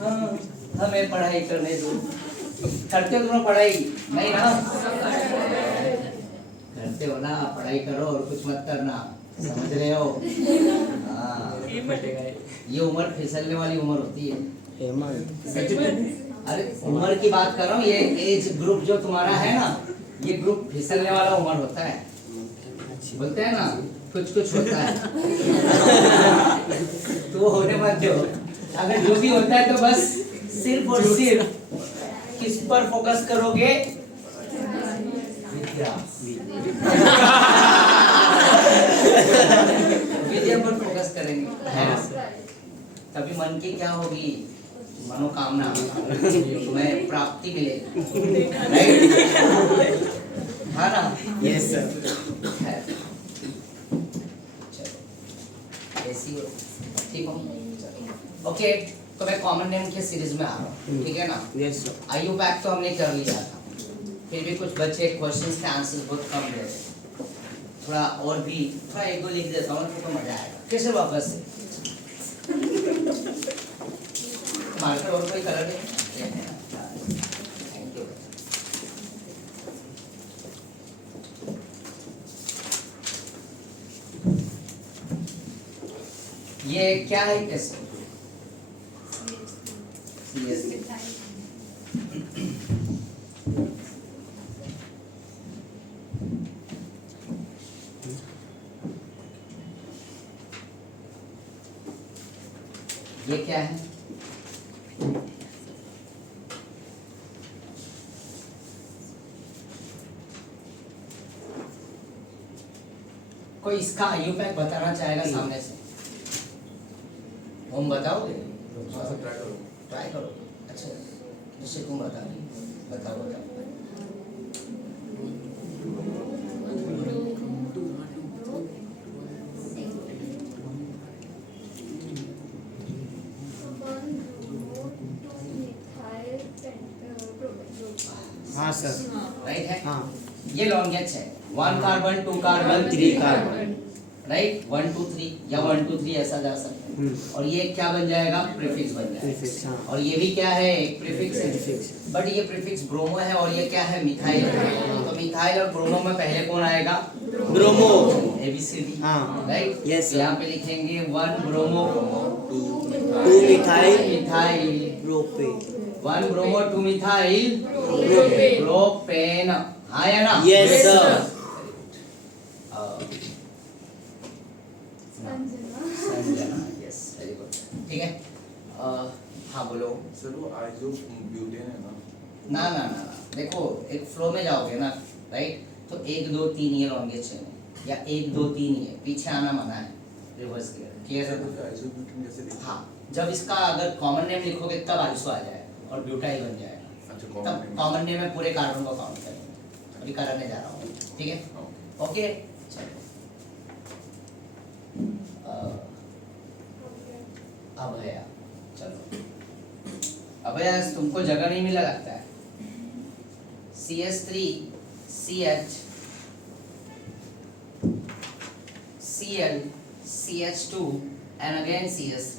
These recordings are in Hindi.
हाँ, हमें पढ़ाई करने दो। करते हो तुम पढ़ाई? नहीं ना? करते हो ना, पढ़ाई करो और कुछ मत करना, समझ रहे हो? हाँ, ये उम्र फिसलने वाली उम्र होती है। अरे उम्र की बात कर रहा हूँ, ये एज ग्रुप जो तुम्हारा है ना, ये ग्रुप फिसलने वाला उम्र होता है। बोलते हैं ना, कुछ कुछ होता है। तो होने मत दो। अगर जो भी होता है तो बस सिर्फ और सिर्फ किस पर फोकस करोगे? विद्या। विद्या पर फोकस करेंगे, है ना? तभी मन की क्या होगी? मनोकामना, तुम्हें प्राप्ति मिलेगी, राइट? है ना? Yes sir. ऐसी हो, ठीक हो? ओके, तो मैं कॉमन नेम के सीरीज में आ रहा हूँ, ठीक है ना? Yes sir. आयु पैक तो हमने कर लिया था, फिर भी कुछ बच्चे क्वेश्चंस के आंसर्स बहुत कम दे रहे। थोड़ा और भी थोड़ा एक दो लिख देता हूँ तो मजा आएगा। कैसे वापस से मार्कर और कोई कलर नहीं? Thank you. ये क्या है? कैसे? ये क्या है? कोई इसका आयु पैक बताना चाहेगा सामने से? हम बताओगे? ट्राई करो। अच्छा, जिससे तुम बता रही, बताओ बताओ। हाँ सर। राइट है? हाँ। ये लॉन्ग एच है, 1 कार्बन 2 कार्बन 3 कार्बन, राइट? 1 2 3 या 1 2 3 ऐसा जा सकता है। और ये क्या बन जाएगा? प्रीफिक्स बन जाएगा। प्रीफिक्स, हाँ। और ये भी क्या है? एक प्रीफिक्स है। प्रीफिक्स। बट ये प्रीफिक्स ब्रोमो है और ये क्या है? मिथाइल है। तो मिथाइल और ब्रोमो में पहले कौन आएगा? ब्रोमो। ABCD, हाँ। राइट? यस। यहाँ पे लिखेंगे 1 bromo 2 methyl methyl, propane. 1 bromo 2 methyl propane. Propane. हाँ या ना? Yes sir. Sanjana, yes, very good. ठीक है, हाँ बोलो। सर वो आइसोब्यूटेन है ना? ना ना ना ना, देखो एक फ्लो में जाओगे ना, राइट? तो 1 2 3 ये लॉन्गेस्ट चेन है, या 1 2 3 ये पीछे आना मना है, रिवर्स क्लियर है? सर आइसोब्यूटेन कैसे लिखते हैं? हाँ, जब इसका अगर कॉमन नेम लिखोगे तब आइसो आ जाएगा और ब्यूटाइल बन जाएगा। अच्छा, तब कॉमन नेम में पूरे कार्बन को काउंट करेंगे, अभी कराने जा रहा हूँ, ठीक है? ओके, चलो। अभया, चलो। अभया, तुमको जगह नहीं मिला लगता है? CS3 CH Cl CH2 and again CS3।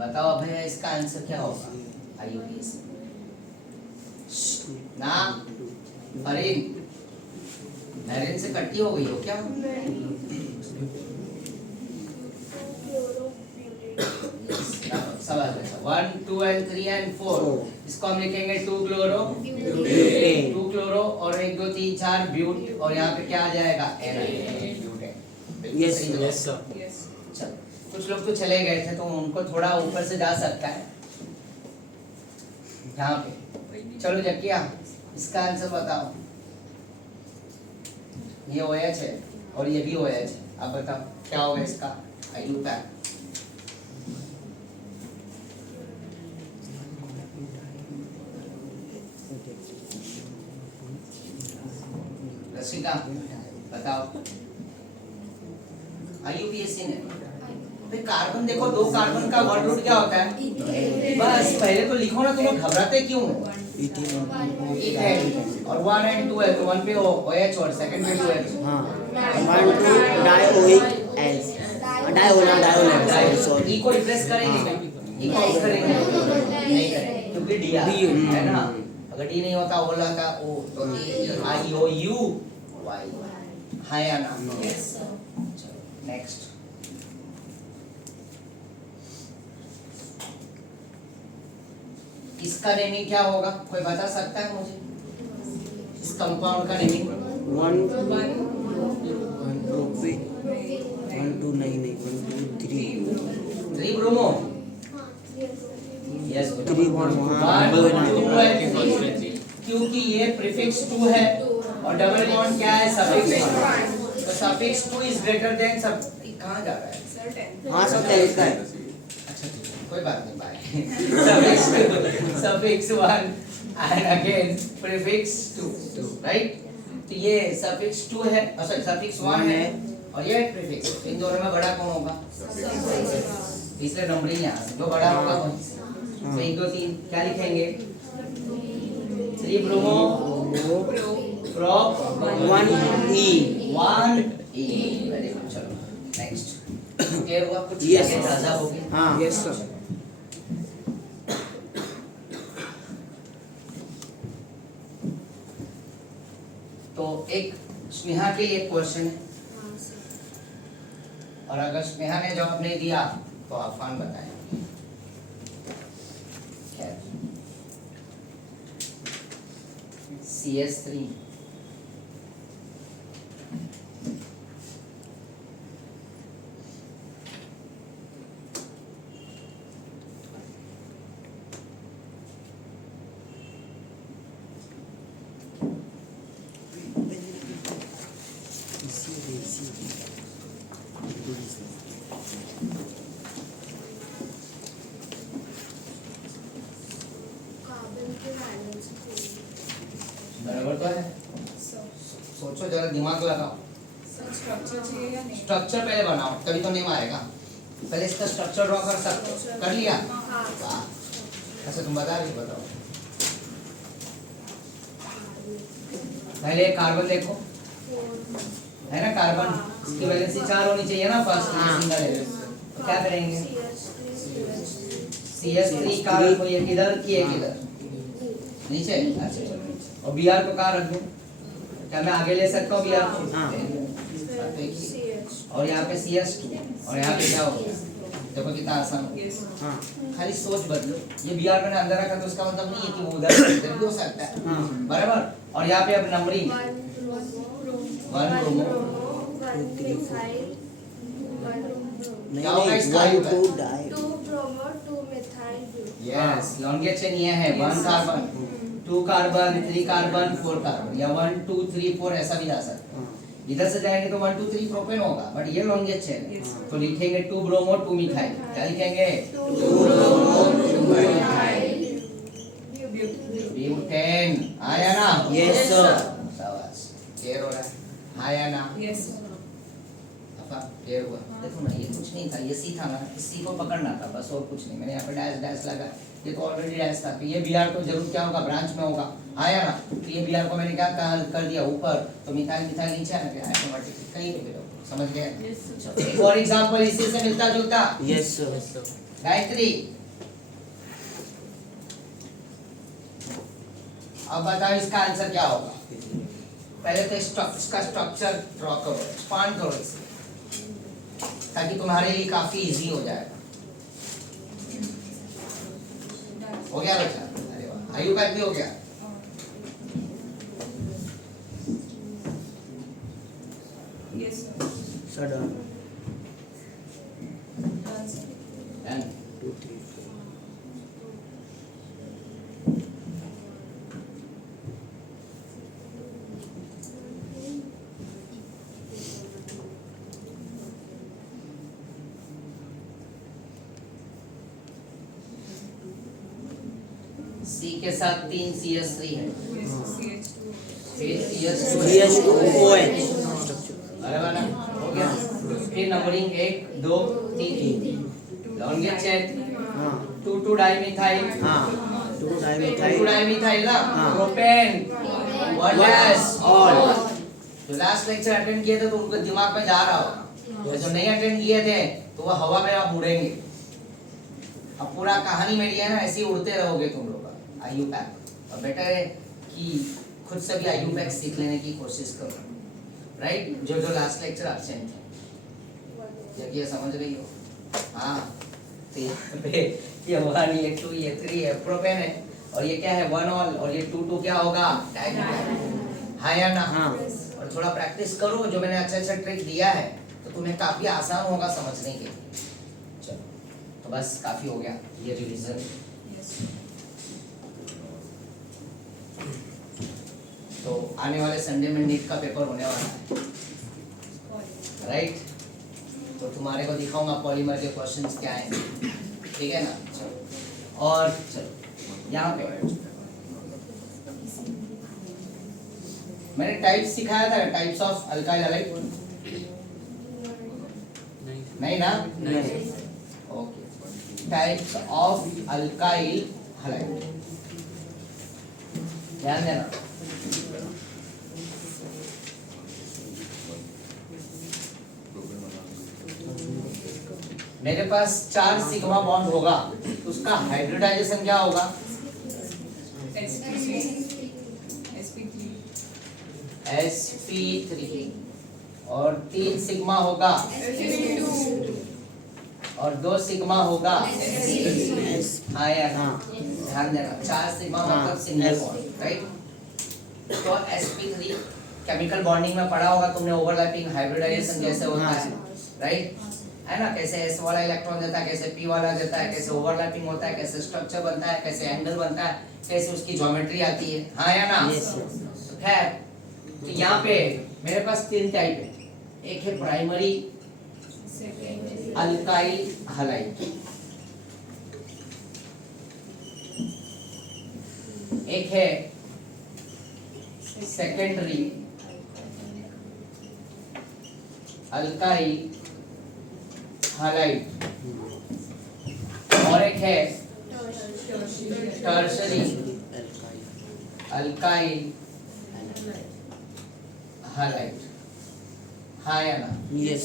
बताओ अभया, इसका आंसर क्या होगा? IUPAC ना? फरीन, नरेन से कट्टी हो गई हो क्या? सवाल 1 2 and 3 and 4, इसको हम लिखेंगे 2 क्लोरो 2 क्लोरो और 1 2 3 4 ब्यूट, और यहाँ पे क्या आ जाएगा? Yes yes sir. चलो, कुछ लोग तो चले गए थे तो उनको थोड़ा ऊपर से जा सकता है यहाँ पे। चलो जकिया, इसका आंसर बताओ। ये OH है और ये भी OH है, अब बताओ क्या होगा इसका आयु पैक? रसिका बताओ। IUPAC ने भाई कार्बन देखो, 2 कार्बन का वन रूट क्या होता है? बस पहले तो लिखो ना, तुम लोग घबराते क्यों? इथेन, और 1 and 2 है तो 1 पे OH और सेकंड पे 2H। हाँ, 1 2 डायोइक एस डायोना डायोना सॉरी ई को रिप्लेस करेंगे क्या? ई को ऑफ करेंगे नहीं, आ डी, है ना। अगर डी नहीं होता ओला का ओ तो ए आई ओ यू वाई है या ना। नेक्स्ट इसका नेमिंग क्या होगा, कोई बता सकता है मुझे? इस कंपाउंड का नेमिंग 1 प्रोपे 1 2 नहीं 1 2 3 3 ब्रोमो यस 3 क्योंकि ये प्रीफिक्स 2 है और डबल बॉन्ड क्या है, सफिक्स 1। तो सफिक्स 2 इज ग्रेटर देन सब कहां जा रहा है? हाँ सब तेज का है। अच्छा ठीक है, कोई बात नहीं, bye. Suffix 1 and again prefix 2 right. तो ये सफिक्स 2 है, सॉरी सफिक्स 1 है और ये प्रीफिक्स। इन दोनों में बड़ा कौन होगा? तीसरे नंबरिंग यहाँ से जो बड़ा होगा कौन? तो 1 2 3 क्या लिखेंगे? 3 bromo prop 1 E 1 E। Very good, चलो नेक्स्ट। क्लियर हुआ कुछ? Yes. ताजा हो गया। हाँ यस सर। तो एक स्नेहा के लिए क्वेश्चन है और अगर स्नेहा ने जवाब नहीं दिया तो आफान बताएं। CS3 बराबर तो है? सोचो जरा, दिमाग लगाओ। स्ट्रक्चर पहले बनाओ तभी तो नेम आएगा। पहले इसका स्ट्रक्चर ड्रॉ कर सकते हो, कर लिया? वाह, अच्छा तुम बता रही, बताओ। पहले कार्बन देखो, है ना कार्बन, इसकी वैलेंसी 4 होनी चाहिए ना फर्स्ट सिंगल है। तो क्या करेंगे? CS3 का रखो, ये किधर की है, किधर नीचे। अच्छा चलो, और Br को कहाँ रख दूं? क्या मैं आगे ले सकता हूँ Br को? हाँ। और यहाँ पे CS2 और यहाँ पे क्या होगा? देखो कितना आसान हो गया। हाँ खाली सोच बदलो। ये Br मैंने अंदर रखा तो उसका मतलब नहीं है कि वो उधर भी हो सकता है, हाँ बराबर। और यहाँ पे अब नंबरिंग 1 ब्रोमो क्या होगा इसका? 1 2 डाई यस, लॉन्गेस्ट चेन ये है 1 कार्बन 2 कार्बन 3 कार्बन 4 कार्बन, या 1 2 3 4 ऐसा भी जा सकता है। इधर से जाएंगे तो 1 2 3 प्रोपेन होगा, बट ये लॉन्गेस्ट चेन है। तो लिखेंगे 2 ब्रोमो 2 मिथाइल। क्या लिखेंगे? 2 ब्रोमो 2 मिथाइल ब्यूटेन। आया ना? Yes sir. शाबाश, क्लियर हो रहा है? आया ना? क्लियर हुआ? देखो ना, ये कुछ नहीं था, ये सी था ना, इस सी को पकड़ना था बस, और कुछ नहीं। मैंने यहाँ पे डैश डैश लगा, ये तो ऑलरेडी डैश था। तो ये Br तो जरूर क्या होगा, ब्रांच में होगा। आया ना? तो ये Br को मैंने क्या कर दिया ऊपर, तो मिथाइल मिथाइल नीचे आ गया ऑटोमेटिकली, कहीं पे भी रहो। समझ गए? फॉर एग्जांपल इसी से मिलता जुलता यस सर। गायत्री। अब बताओ इसका आंसर क्या होगा? पहले तो इसका स्ट्रक्चर ड्रॉ करो, एक्सपांड करो इसे, ताकि तुम्हारे लिए काफी इजी हो जाएगा। हो गया बच्चा? अरे वाह, आयु का भी हो गया। Sir done. Done. 2 3 4 C के साथ 3 CS3 है, फिर CS2 CH2OH बराबर ना? हो गया। फिर नंबरिंग 1 2 3 लॉन्गेस्ट चेन हाँ 2 2 डाइमिथाइल, हाँ 2 डाई 2 मिथाइल डाइमिथाइल ना, हाँ। Propane 1 dash all. जो लास्ट लेक्चर अटेंड किए थे तो उनके दिमाग में जा रहा होगा, और जो नहीं अटेंड किए थे तो वो हवा में आप उड़ेंगे। अब पूरा कहानी मेरी है ना, ऐसे ही उड़ते रहोगे तुम लोग। IUPAC, और बेटर है कि खुद से भी IUPAC सीख लेने की कोशिश करो, राइट? जो लास्ट लेक्चर एब्सेंट थे, ये समझ रही हो? हाँ, तो यहाँ पे ये 1, ये 2, ये 3 है प्रोपेन है, और ये क्या है 1 ऑल, और ये 2 क्या होगा डाइब्यूटेन, हाँ या ना? हाँ। और थोड़ा प्रैक्टिस करो, जो मैंने अच्छा ट्रिक दिया है तो तुम्हें काफी आसान होगा समझने के लिए। चलो, तो बस काफी हो गया ये रिवीजन। तो आने वाले संडे में नीट का पेपर होने वाला है, राइट? तो तुम्हारे को दिखाऊंगा पॉलीमर के क्वेश्चंस क्या हैं, ठीक है ना? चलो, और चलो यहाँ पे मैंने टाइप्स सिखाया था, टाइप्स ऑफ अल्काइल हैलाइड, नहीं ना? नहीं। Okay, types of alkyl halide, ध्यान देना। मेरे पास 4 सिग्मा बॉन्ड होगा, तो उसका हाइब्रिडाइजेशन क्या होगा? sp3, और 3 सिग्मा होगा, और 2 सिग्मा होगा, हाँ यार, ध्यान देना, 4 सिग्मा मतलब सिंगल बॉन्ड, राइट? तो sp3 केमिकल बॉन्डिंग में पढ़ा होगा तुमने, ओवरलैपिंग हाइब्रिडाइजेशन कैसे होता है, राइट? है ना? कैसे s वाला इलेक्ट्रॉन देता है, कैसे p वाला देता है, कैसे ओवरलैपिंग होता है, कैसे स्ट्रक्चर बनता है, कैसे एंगल बनता है, कैसे उसकी ज्योमेट्री आती है, हाँ या ना? तो खैर, तो यहाँ पे मेरे पास 3 टाइप है, एक है प्राइमरी अल्काइल हैलाइड, एक है सेकेंडरी अल्काइल हैलाइड, और एक है टर्शरी अल्काइल हैलाइड, हाँ या ना? यस।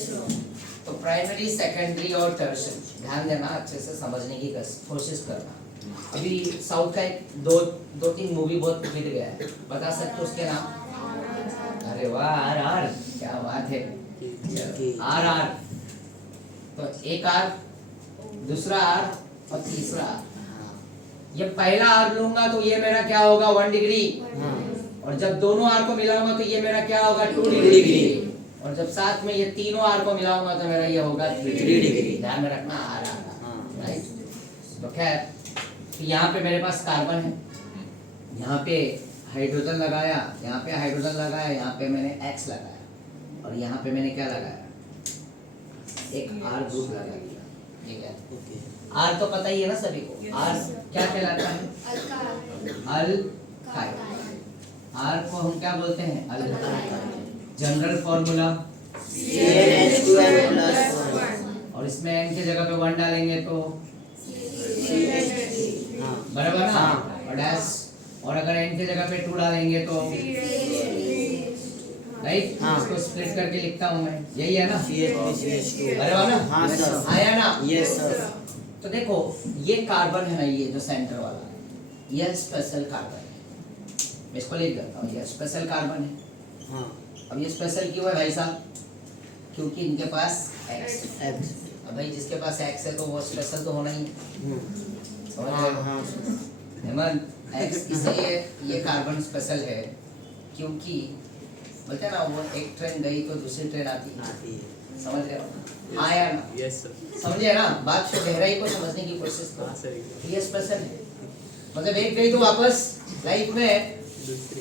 तो प्राइमरी, सेकेंडरी और टर्शरी, ध्यान देना, अच्छे से समझने की कोशिश करना। अभी साउथ का एक 2-3 मूवी बहुत हिट गया है, बता सकते हो उसके नाम? अरे वाह, RR, क्या बात है, RR। तो एक R, दूसरा R और तीसरा R। ये पहला R लूंगा तो ये मेरा क्या होगा 1 डिग्री, और जब दोनों R को मिलाऊंगा तो ये मेरा क्या होगा 2 डिग्री, और जब साथ में ये तीनों R को मिलाऊंगा तो मेरा ये होगा 3 डिग्री। ध्यान में रखना, R, राइट? तो खैर, तो यहाँ पे मेरे पास कार्बन है, यहाँ पे हाइड्रोजन लगाया, यहाँ पे हाइड्रोजन लगाया, यहाँ पे मैंने X लगाया, और यहाँ पे मैंने क्या लगाया, एक R ग्रुप लगा दिया, ठीक है? R तो पता ही है ना सभी को, R क्या कहलाता है? अल्काइल। R को हम क्या बोलते हैं? अल्काइल। जनरल फॉर्मूला CnH2n+1, और इसमें n की जगह पे 1 डालेंगे तो बराबर ना? और डैश, और अगर n की जगह पे 2 डालेंगे तो राइट? इसको स्प्लिट करके लिखता हूँ मैं, यही है ना? CH3CH2, बराबर ना? हाँ सर, आया ना? Yes sir. तो देखो, ये कार्बन है ना, ये जो सेंटर वाला है, यह स्पेशल कार्बन है, मैं इसको लिख देता हूँ, ये स्पेशल कार्बन है। हाँ, अब ये स्पेशल क्यों है भाई साहब? क्योंकि इनके पास X। अब भाई जिसके पास X है तो वो स्पेशल तो होना ही है, समझ रहे हो? हेमंत, X इसलिए ये कार्बन स्पेशल है क्योंकि बोलते हैं ना, वो एक ट्रेन गई तो दूसरी ट्रेन आती है, समझ रहे हो? हाँ या ना? Yes sir. समझे ना? बात से गहराई को समझने की कोशिश करो। ये स्पेशल है, मतलब एक गई तो वापस लाइफ में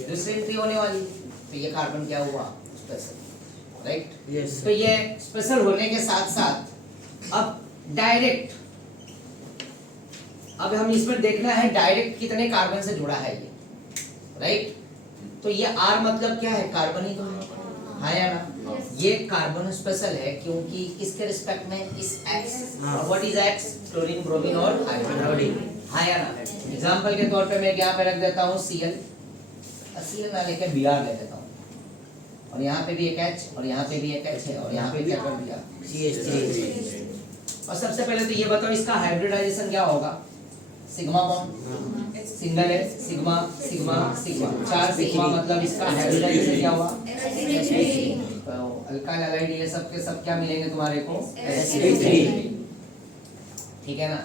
दूसरी एंट्री होने वाली, तो ये कार्बन क्या हुआ? Special, right? यस। तो ये स्पेशल होने के साथ साथ अब डायरेक्ट, अब हम इसमें देखना है डायरेक्ट कितने कार्बन से जुड़ा है ये, राइट? तो ये R मतलब क्या है? कार्बन ही तो है, हाँ या ना? ये कार्बन स्पेशल है क्योंकि किसके रिस्पेक्ट में? इस X। और what is X? Chlorine, bromine और हाइड्रोजन, हाँ या ना? एग्जांपल के तौर पे मैं यहाँ पे रख देता हूँ Cl, Cl ना लेके Br ले देता हूँ, और यहाँ पे भी एक H, और यहाँ पे भी एक H है, और यहाँ पे क्या कर दिया? CH3। और सबसे पहले तो ये बताओ इसका हाइब्रिडाइजेशन क्या होगा? सिग्मा बॉन्ड, सिंगल है सिग्मा सिग्मा सिग्मा, 4 सिग्मा मतलब इसका हाइब्रिडाइजेशन क्या हुआ sp3। तो अल्काइल हैलाइड ये सब के सब क्या मिलेंगे तुम्हारे को sp3, ठीक है ना।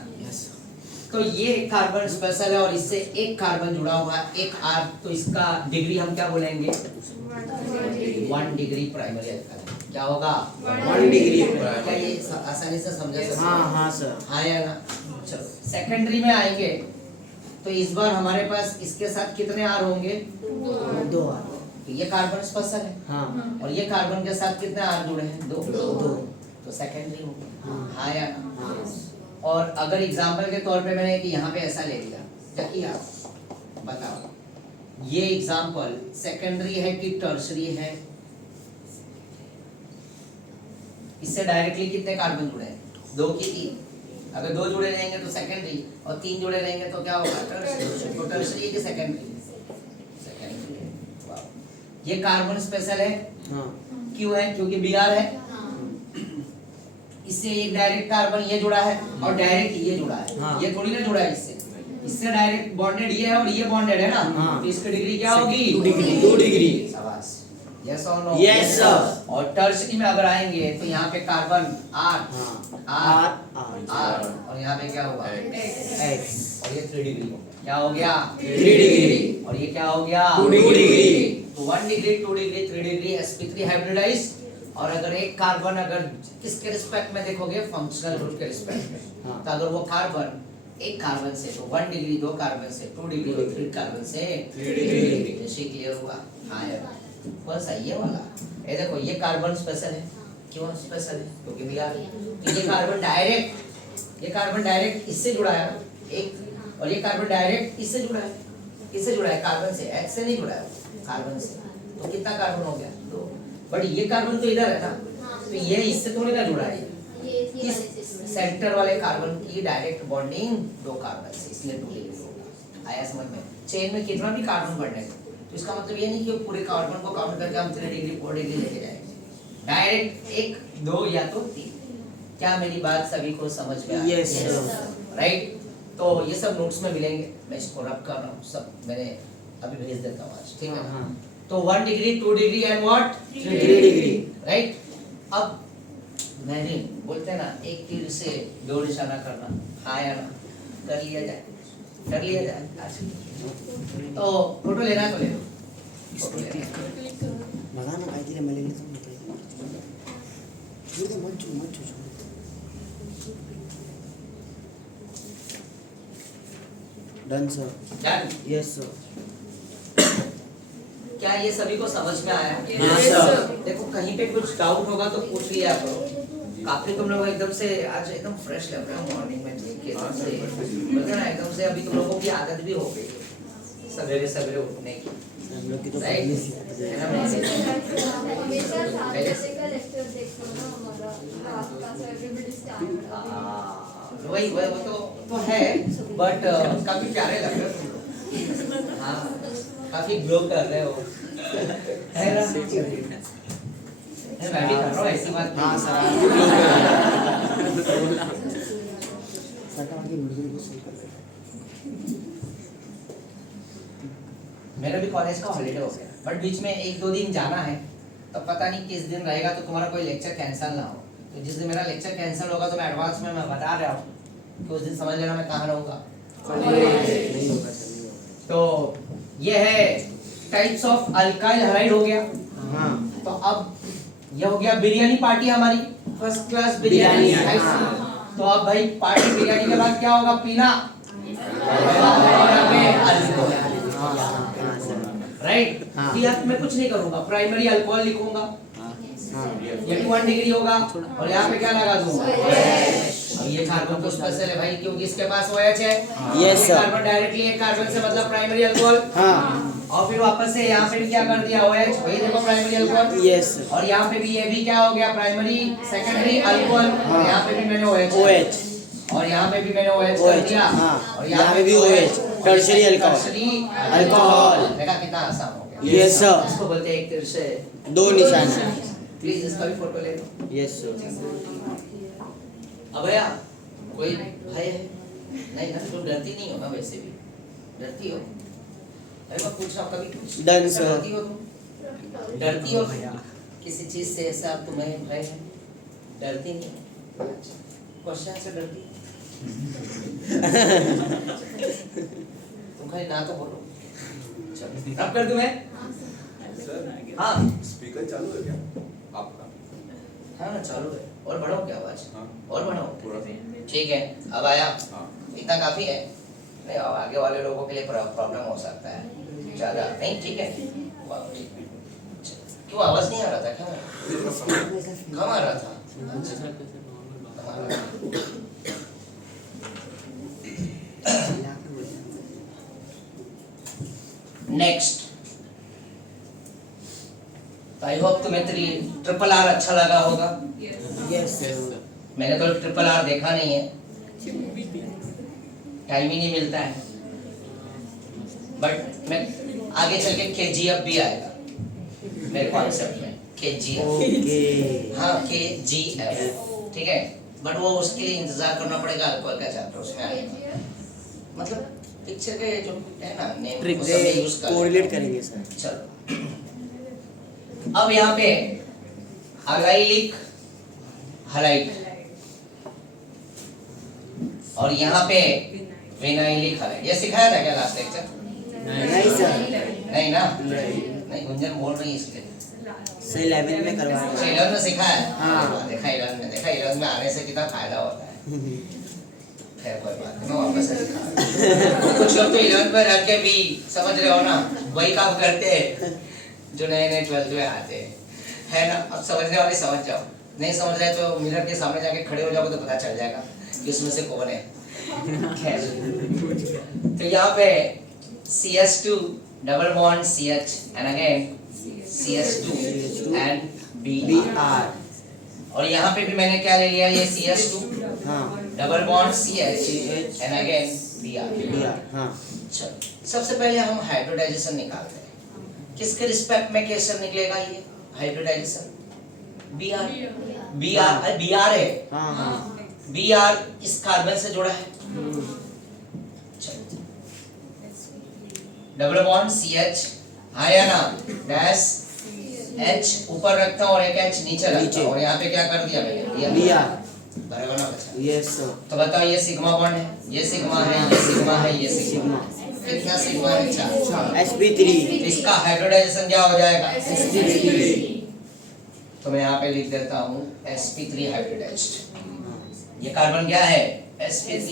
तो ये एक कार्बन स्पेशल है और इससे एक कार्बन जुड़ा हुआ है, एक R, तो इसका डिग्री हम क्या बोलेंगे 1 डिग्री प्राइमरी अल्काइल। क्या होगा 1 डिग्री। क्या ये आसानी से समझा सकते हाँ हैं? हाँ सर। हाँ या ना। चलो सेकेंडरी में आएंगे तो इस बार हमारे पास इसके साथ कितने R होंगे 2 तो ये कार्बन स्पेशल है हाँ और ये कार्बन के साथ कितने R जुड़े हैं 2 2 तो सेकेंडरी हो गया। हाँ। हाँ या ना। हाँ। और अगर एग्जांपल के तौर पे मैंने कि यहाँ पे ऐसा ले लिया क्या किया बताओ, ये एग्जांपल सेकेंडरी है कि टर्शरी है, इससे डायरेक्टली कितने कार्बन जुड़े हैं 2 की 3, अगर 2 जुड़े रहेंगे तो सेकेंडरी और 3 जुड़े रहेंगे तो क्या होगा टर्शरी। तो टर्शरी है कि सेकेंडरी सेकेंडरी है। वाह। ये कार्बन स्पेशल है हाँ क्यों है क्योंकि Br है, इससे एक डायरेक्ट कार्बन ये जुड़ा है और डायरेक्ट ये जुड़ा है। हाँ। ये थोड़ी ना जुड़ा है इससे डायरेक्ट बॉन्डेड ये है और ये बॉन्डेड है ना। हाँ। तो इसकी डिग्री क्या होगी 2 डिग्री। शाबाश, यस और नो Yes, sir। और टर्शरी में अगर आएंगे तो यहाँ पे कार्बन R हाँ R और यहाँ पे क्या हुआ X और ये 3 डिग्री क्या हो गया 3 डिग्री और ये क्या हो गया 2 डिग्री। तो 1 degree 2 degree 3 degree sp3 hybridise. और अगर एक कार्बन अगर किसके रिस्पेक्ट में देखोगे फंक्शनल ग्रुप के रिस्पेक्ट में, हाँ। तो अगर वो कार्बन एक कार्बन से तो 1 डिग्री 2 कार्बन से 2 डिग्री और 3 कार्बन से 3 डिग्री से क्लियर हुआ। हाँ यार कौन सा ये वाला, ये देखो ये कार्बन स्पेशल है, क्यों स्पेशल है क्योंकि Br। ये कार्बन डायरेक्ट इससे जुड़ा है एक, और ये कार्बन डायरेक्ट इससे जुड़ा है, इससे जुड़ा है कार्बन से, X से नहीं जुड़ा है कार्बन से। तो कितना कार्बन हो गया 2, बट ये कार्बन तो इधर है ना, तो ये इससे थोड़ी ना जुड़ा है, इस सेंटर वाले कार्बन की डायरेक्ट बॉन्डिंग 2 कार्बन से, इसलिए 2 डिग्री होगा। आया समझ में। चेन में कितना भी कार्बन बढ़ने तो इसका मतलब ये नहीं कि पूरे कार्बन को काउंट करके हम 3 डिग्री 4 डिग्री लेके जाएंगे, डायरेक्ट 1 2 या तो 3। क्या मेरी बात सभी को समझ में आ रही है? Yes, sir। राइट। तो ये सब नोट्स में मिलेंगे, मैं इसको रब कर रहा हूँ, सब मैंने अभी भेज देता हूँ आज, ठीक है ना। हाँ। तो 1 degree 2 degree and what 3 degree. Right. अब मैंने बोलते हैं ना एक तीर से 2 निशाना करना, हाँ या ना, कर लिया जाए आज। तो फोटो लेना तो ले लो, फोटो लेना। बघा ना काहीतरी मला लिहिलं मत छू done sir. Done. Yes sir. क्या ये सभी को समझ में आया? हाँ, सर। देखो कहीं पे कुछ डाउट होगा तो पूछ लिया करो। काफी तुम लोग एकदम से आज एकदम फ्रेश लग रहे हो मॉर्निंग में, ठीक है एकदम से बोलते हैं ना एकदम से अभी तुम लोगों की आदत भी हो गई सवेरे सवेरे उठने की, हम लोग की तो राइट? पहले है ना वैसे? वही वो तो है, बट काफी प्यारे लग रहे हो तुम लोग। हाँ काफी ग्लो कर रहे हो, है ना? मैं भी कर रहा हूँ ऐसी बात नहीं। हाँ सर। मेरा भी कॉलेज का हॉलीडे हो गया, बट बीच में 1-2 दिन जाना है, तो पता नहीं किस दिन रहेगा, तो तुम्हारा कोई लेक्चर कैंसिल ना हो। तो जिस दिन मेरा लेक्चर कैंसिल होगा तो मैं एडवांस में मैं बता रहा हूँ कि उस दिन समझ लेना मैं कहाँ रहूँगा। नहीं होगा सर, नहीं होगा। तो ये है टाइप्स ऑफ अल्काइल हैलाइड हो गया। हाँ। तो अब ये हो गया बिरयानी पार्टी हमारी, फर्स्ट क्लास बिरयानी। बिरयानी, हाँ। तो अब भाई पार्टी बिरयानी के बाद क्या होगा, पीना राइट। हाँ। तो यहाँ मैं कुछ नहीं करूंगा, प्राइमरी अल्कोहल लिखूंगा, ये 1 डिग्री होगा और यहाँ पे क्या लगा दूंगा। अब ये कार्बन तो स्पेशल है भाई क्योंकि इसके पास OH है। Yes, sir। कार्बन डायरेक्टली एक कार्बन से मतलब प्राइमरी अल्कोहल। हाँ। और फिर वापस से यहाँ पे भी क्या कर दिया OH, वही देखो प्राइमरी अल्कोहल। Yes sir. और यहाँ पे भी ये भी क्या हो गया, प्राइमरी सेकेंडरी अल्कोहल। हाँ। यहाँ पे भी मैंने OH OH और यहाँ पे भी मैंने OH कर दिया। हाँ। और यहाँ पे भी OH, tertiary alcohol. Tertiary alcohol. देखा कितना आसान हो गया। Yes sir. इसको बोलते हैं एक तीर से 2 निशाना। प्लीज इसका भी फोटो ले लो। Yes sir. अब भैया कोई भय है नहीं ना, तुम डरती नहीं हो ना वैसे भी, डरती हो? अरे मैं पूछ रहा हूँ, कभी कुछ डर सर। डरती हो तुम? डरती हो किसी चीज से, ऐसा तुम्हें भय है? डरती नहीं हो? क्वेश्चन से डरती? तुम खाली ना तो बोलो। चलो अब कर दूं मैं? सर हाँ स्पीकर चालू है क्या आपका? हाँ ना चालू है। और बढ़ाओ क्या आवाज? हाँ। और बढ़ाओ? थोड़ा ठीक है, अब आया? हाँ। इतना काफी है? नहीं, अब आगे वाले लोगों के लिए प्रॉब्लम हो सकता है ज्यादा। नहीं ठीक है, वाह, ठीक है। क्यों आवाज नहीं आ रहा था? कम आ रहा था? कम आ रहा था। नेक्स्ट, आई होप तुम्हें ट्रिपल आर अच्छा लगा होगा। यस मैंने तो ट्रिपल आर देखा नहीं है, टाइम ही नहीं मिलता है, बट मैं आगे चल के KGF भी आएगा मेरे कॉन्सेप्ट में। KGF, ओके हाँ KGF, ठीक है, बट वो उसके लिए इंतजार करना पड़ेगा, अल्कोहल का चैप्टर उसमें आएगा। मतलब पिक्चर के जो है ना नेम वो सब यूज कर कोरिलेट करेंगे सर। चलो अब यहाँ पे अलाइलिक हलाइड और यहाँ पे विनाइलिक हलाइड, ये सिखाया था क्या लास्ट लेक्चर? नहीं सर, नहीं ना? नहीं। नहीं, गुंजन बोल रही है इसलिए। सर 11 में करवाया अच्छा 11 में सिखाया है? हाँ। देखा 11 में आने से कितना फायदा होता है। खैर कोई बात नहीं, मैं वापस से सिखा। कुछ लोग तो 11 में रह के भी समझ रहे हो ना, वही काम करते हैं जो नए 12th में आते हैं, है ना? अब समझने वाले समझ जाओ, नहीं समझ रहे तो मिरर के सामने जाके खड़े हो जाओगे तो पता चल जाएगा कि उसमें से कौन है। खैर, तो यहाँ पे CS2 double bond CH and again CS2 and Br, और यहाँ पे भी मैंने क्या ले लिया, ये CS2 हाँ double bond CH and again Br। हाँ चलो सबसे पहले हम हाइब्रिडाइजेशन निकालते हैं। किसके रिस्पेक्ट में केसर निकलेगा ये हाइब्रिडाइजेशन? Br है। हाँ हाँ Br इस कार्बन से जुड़ा है, डबल बॉन्ड CH, हाँ या ना, डैश H ऊपर रखता हूँ और एक H नीचे रखता हूँ, और यहाँ पे क्या कर दिया मैंने? दिया। बराबर ना बच्चा? Yes sir. तो बताओ ये सिग्मा बॉन्ड है, ये सिग्मा है, ये सिग्मा है, ये सिग्मा। कितना सिग्मा है? 4। sp3 इसका हाइब्रिडाइजेशन क्या हो जाएगा? तो मैं यहाँ पे लिख देता हूँ sp3 हाइब्रिडाइज्ड। ये कार्बन क्या है? sp3,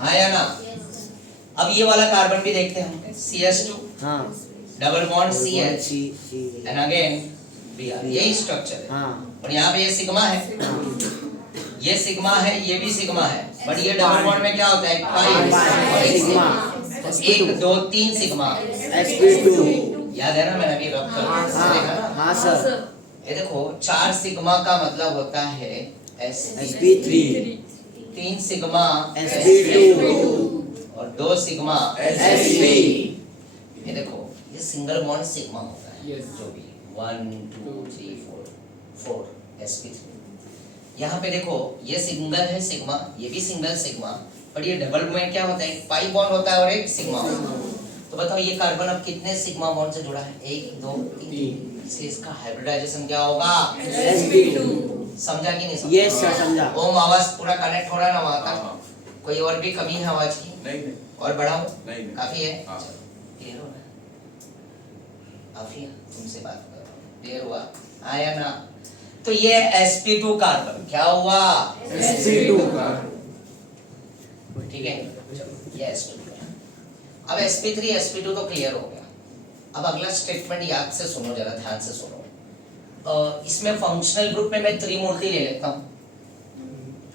हाँ या ना? अब ये वाला कार्बन भी देखते हैं, CS2 हाँ double bond CH C and again Br, यही स्ट्रक्चर है। हाँ और यहाँ पे ये सिग्मा है, ये सिग्मा है, ये भी सिग्मा है, बट ये डबल बॉन्ड में क्या होता है? पाई और एक सिग्मा सिग्मा, 1 2 3 सिग्मा, sp2 याद है ना? मैंने अभी रब कर देखा ना? हाँ सर। ये देखो 4 सिग्मा का मतलब होता है sp3 3 सिग्मा sp2 और 2 सिग्मा sp। ये देखो ये सिंगल बॉन्ड सिग्मा होता है, जो भी 1 2 3 4 sp3। यहाँ पे देखो ये सिंगल है सिग्मा, ये भी सिंगल सिग्मा, पर ये डबल में क्या होता है? पाई बॉन्ड होता है और एक सिग्मा होता है। तो बताओ ये कार्बन अब कितने सिग्मा बॉन्ड से जुड़ा है? 1 2 3, इसलिए इसका हाइब्रिडाइजेशन क्या होगा? sp2। समझा कि नहीं समझा? यस सर समझा। ओम आवाज पूरा कनेक्ट हो रहा है ना वहाँ तक? कोई और भी कमी है आवाज की? नहीं और बढ़ाऊं? नहीं काफी है? हाँ। चलो क्लियर हो रहा है? काफी है, तुमसे बात कर रहा हूँ, क्लियर हुआ? आया ना? तो ये sp2 कार्बन क्या हुआ? sp2 ठीक है, चलो ये sp2 है। अब sp3 sp2 तो क्लियर हो गया। अब अगला स्टेटमेंट याद से सुनो, जरा ध्यान से सुनो। इसमें फंक्शनल ग्रुप में मैं त्रिमूर्ति ले लेता हूँ।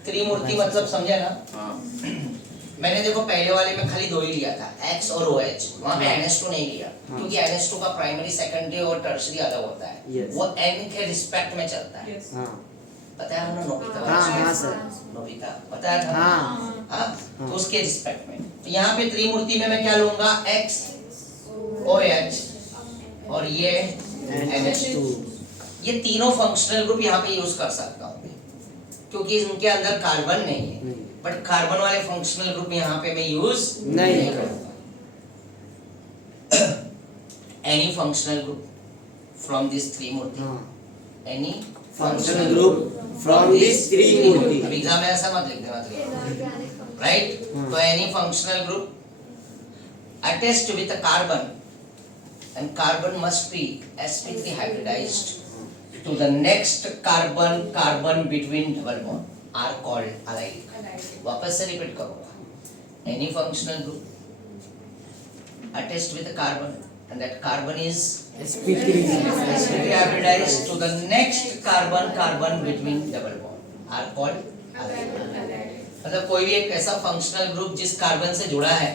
त्रिमूर्ति मतलब समझे ना? हाँ मैंने देखो पहले वाले में खाली 2 ही लिया था, X और OH, वहाँ पे NH2 नहीं लिया, क्योंकि NH2 का प्राइमरी सेकेंडरी और टर्शियरी अलग होता है, Yes. वो N के रिस्पेक्ट में चलता है। हाँ पता है ना नोबिता? हाँ सर। नोबिता बताया था? हाँ हाँ, तो उसके रिस्पेक्ट में। तो यहाँ पे त्रिमूर्ति में मैं क्या लूंगा? X OH और ये NH2। ये तीनों फंक्शनल ग्रुप यहाँ पे यूज कर सकता हूँ, क्योंकि इनके अंदर कार्बन नहीं है, बट बट कार्बन वाले फंक्शनल ग्रुप यहाँ पे मैं यूज नहीं करूंगा। Any functional group from this three मूर्ति, हाँ any functional group from this three मूर्ति। अब एग्जाम में ऐसा मत लिख देना तो राइट। तो any functional group attached with a carbon and carbon must be sp3 hybridized to the next carbon between double bond are called allylic। वापस से रिपीट करूंगा। any functional group attached with a carbon and that carbon is sp3 hybridized to the next carbon between double bond are called allylic। मतलब कोई भी एक ऐसा फंक्शनल ग्रुप जिस कार्बन से जुड़ा है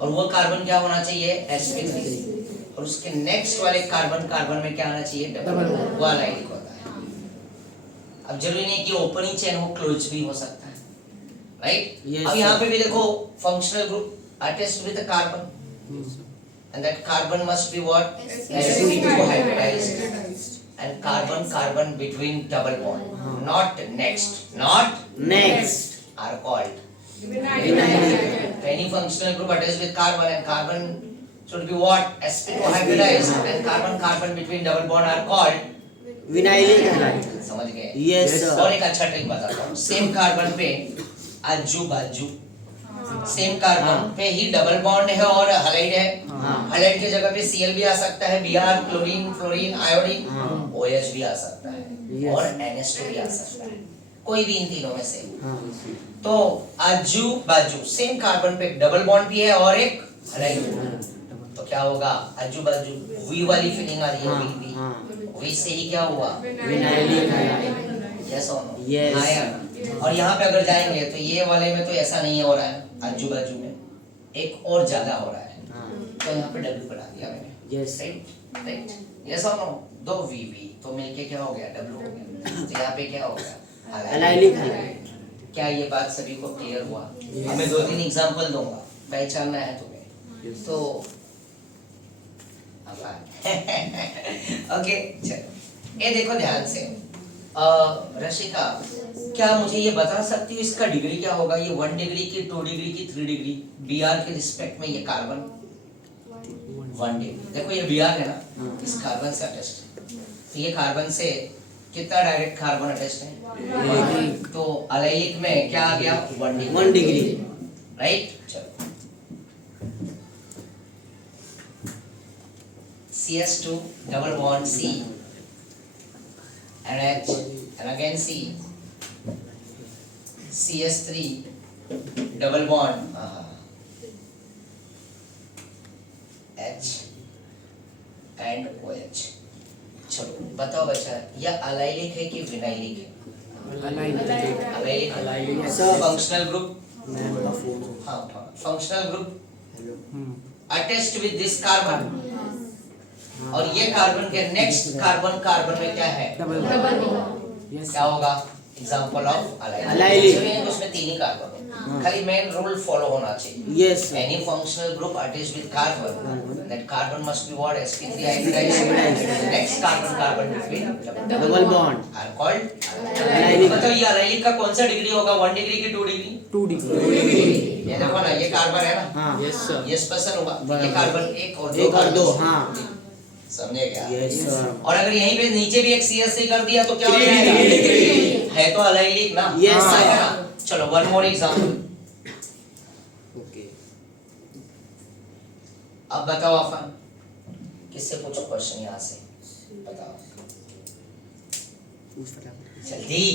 और वो कार्बन क्या होना चाहिए sp3 और उसके नेक्स्ट वाले कार्बन में क्या आना चाहिए डबल बॉन्ड, वो allylic होता है। अब जरूरी नहीं कि ओपन ही चेन हो, क्लोज भी हो सकता है, राइट। Yes, अब यहाँ पे भी देखो functional group attached with the carbon and that carbon must be what sp2 hybridized and carbon between double bond not next are called any functional group attached with carbon and carbon should be what sp2 hybridized and carbon between double bond are called vinylic halide. समझ गए? Yes, sir. और एक अच्छा ट्रिक बताता हूँ। सेम कार्बन पे आजू बाजू सेम कार्बन पे ही डबल बॉन्ड है और हैलाइड है। हैलाइड की जगह पे Cl भी आ सकता है, Br, chlorine, fluorine, iodine, OH भी आ सकता है Yes. और NH2 भी आ सकता है, कोई भी इन तीनों में से। हाँ तो आजू बाजू सेम कार्बन पे डबल बॉन्ड भी है और एक हैलाइड, तो क्या होगा आजू बाजू V वाली फीलिंग आ रही है, V हाँ V से ही क्या हुआ विनाइलिक हैलाइड। यस और नो? Yes. हाँ यार। और यहाँ पे अगर जाएंगे तो ये वाले में तो ऐसा नहीं हो रहा है, आजू बाजू में एक और ज्यादा हो रहा है, हाँ तो यहाँ पे W बढ़ा दिया मैंने, यस राइट। यस और नो? दो V तो मिलके क्या हो गया W हो गया, तो यहाँ पे क्या हो गया हैलाइलिक हैलाइड। क्या ये बात सभी को क्लियर हुआ? अब मैं 2-3 एग्जांपल दूंगा, पहचानना है तुम्हें। तो ओके चलो ये देखो ध्यान से। रशिका क्या मुझे ये बता सकती हो इसका डिग्री क्या होगा? ये 1 डिग्री की, 2 डिग्री की, 3 डिग्री Br के रिस्पेक्ट में ये कार्बन 1 डिग्री। देखो ये Br है ना, इस कार्बन से अटैच्ड है, तो ये कार्बन से कितना डायरेक्ट कार्बन अटैच्ड है? तो अलैलिक में क्या आ गया 1 डिग्री, राइट। चलो CS2 double bond C and H and again C, CS3 double bond H and OH। चलो बताओ बच्चा यह अलैलिक है कि विनाइलिक है? अलैलिक। फंक्शनल ग्रुप, हाँ functional group attached with this carbon और ये कार्बन के नेक्स्ट कार्बन में क्या है क्या होगा? Example of allylic. उसमें 3 ही कार्बन है, खाली मेन रूल फॉलो होना चाहिए। Yes any functional group attached with carbon that carbon must be what sp3 hybridized next carbon between double bond are called allylic. मतलब ये अलैलिक का कौन सा डिग्री होगा? 1 डिग्री की 2 डिग्री? 2 डिग्री। ये देखो ना, ये कार्बन है ना, हाँ यस सर, ये स्पेशल होगा। ये कार्बन 1 और 2 एक और 2 हाँ समझे क्या? Yes sir. और अगर यहीं पे नीचे भी एक CS3 कर दिया तो क्या हो जाएगा? है तो अलैलिक ना? Yes, हाँ, sir. है ना? चलो वन मोर एग्जांपल। ओके अब बताओ अपन किससे पूछो क्वेश्चन यहाँ से, बताओ पूछ फटाफट। जल्दी।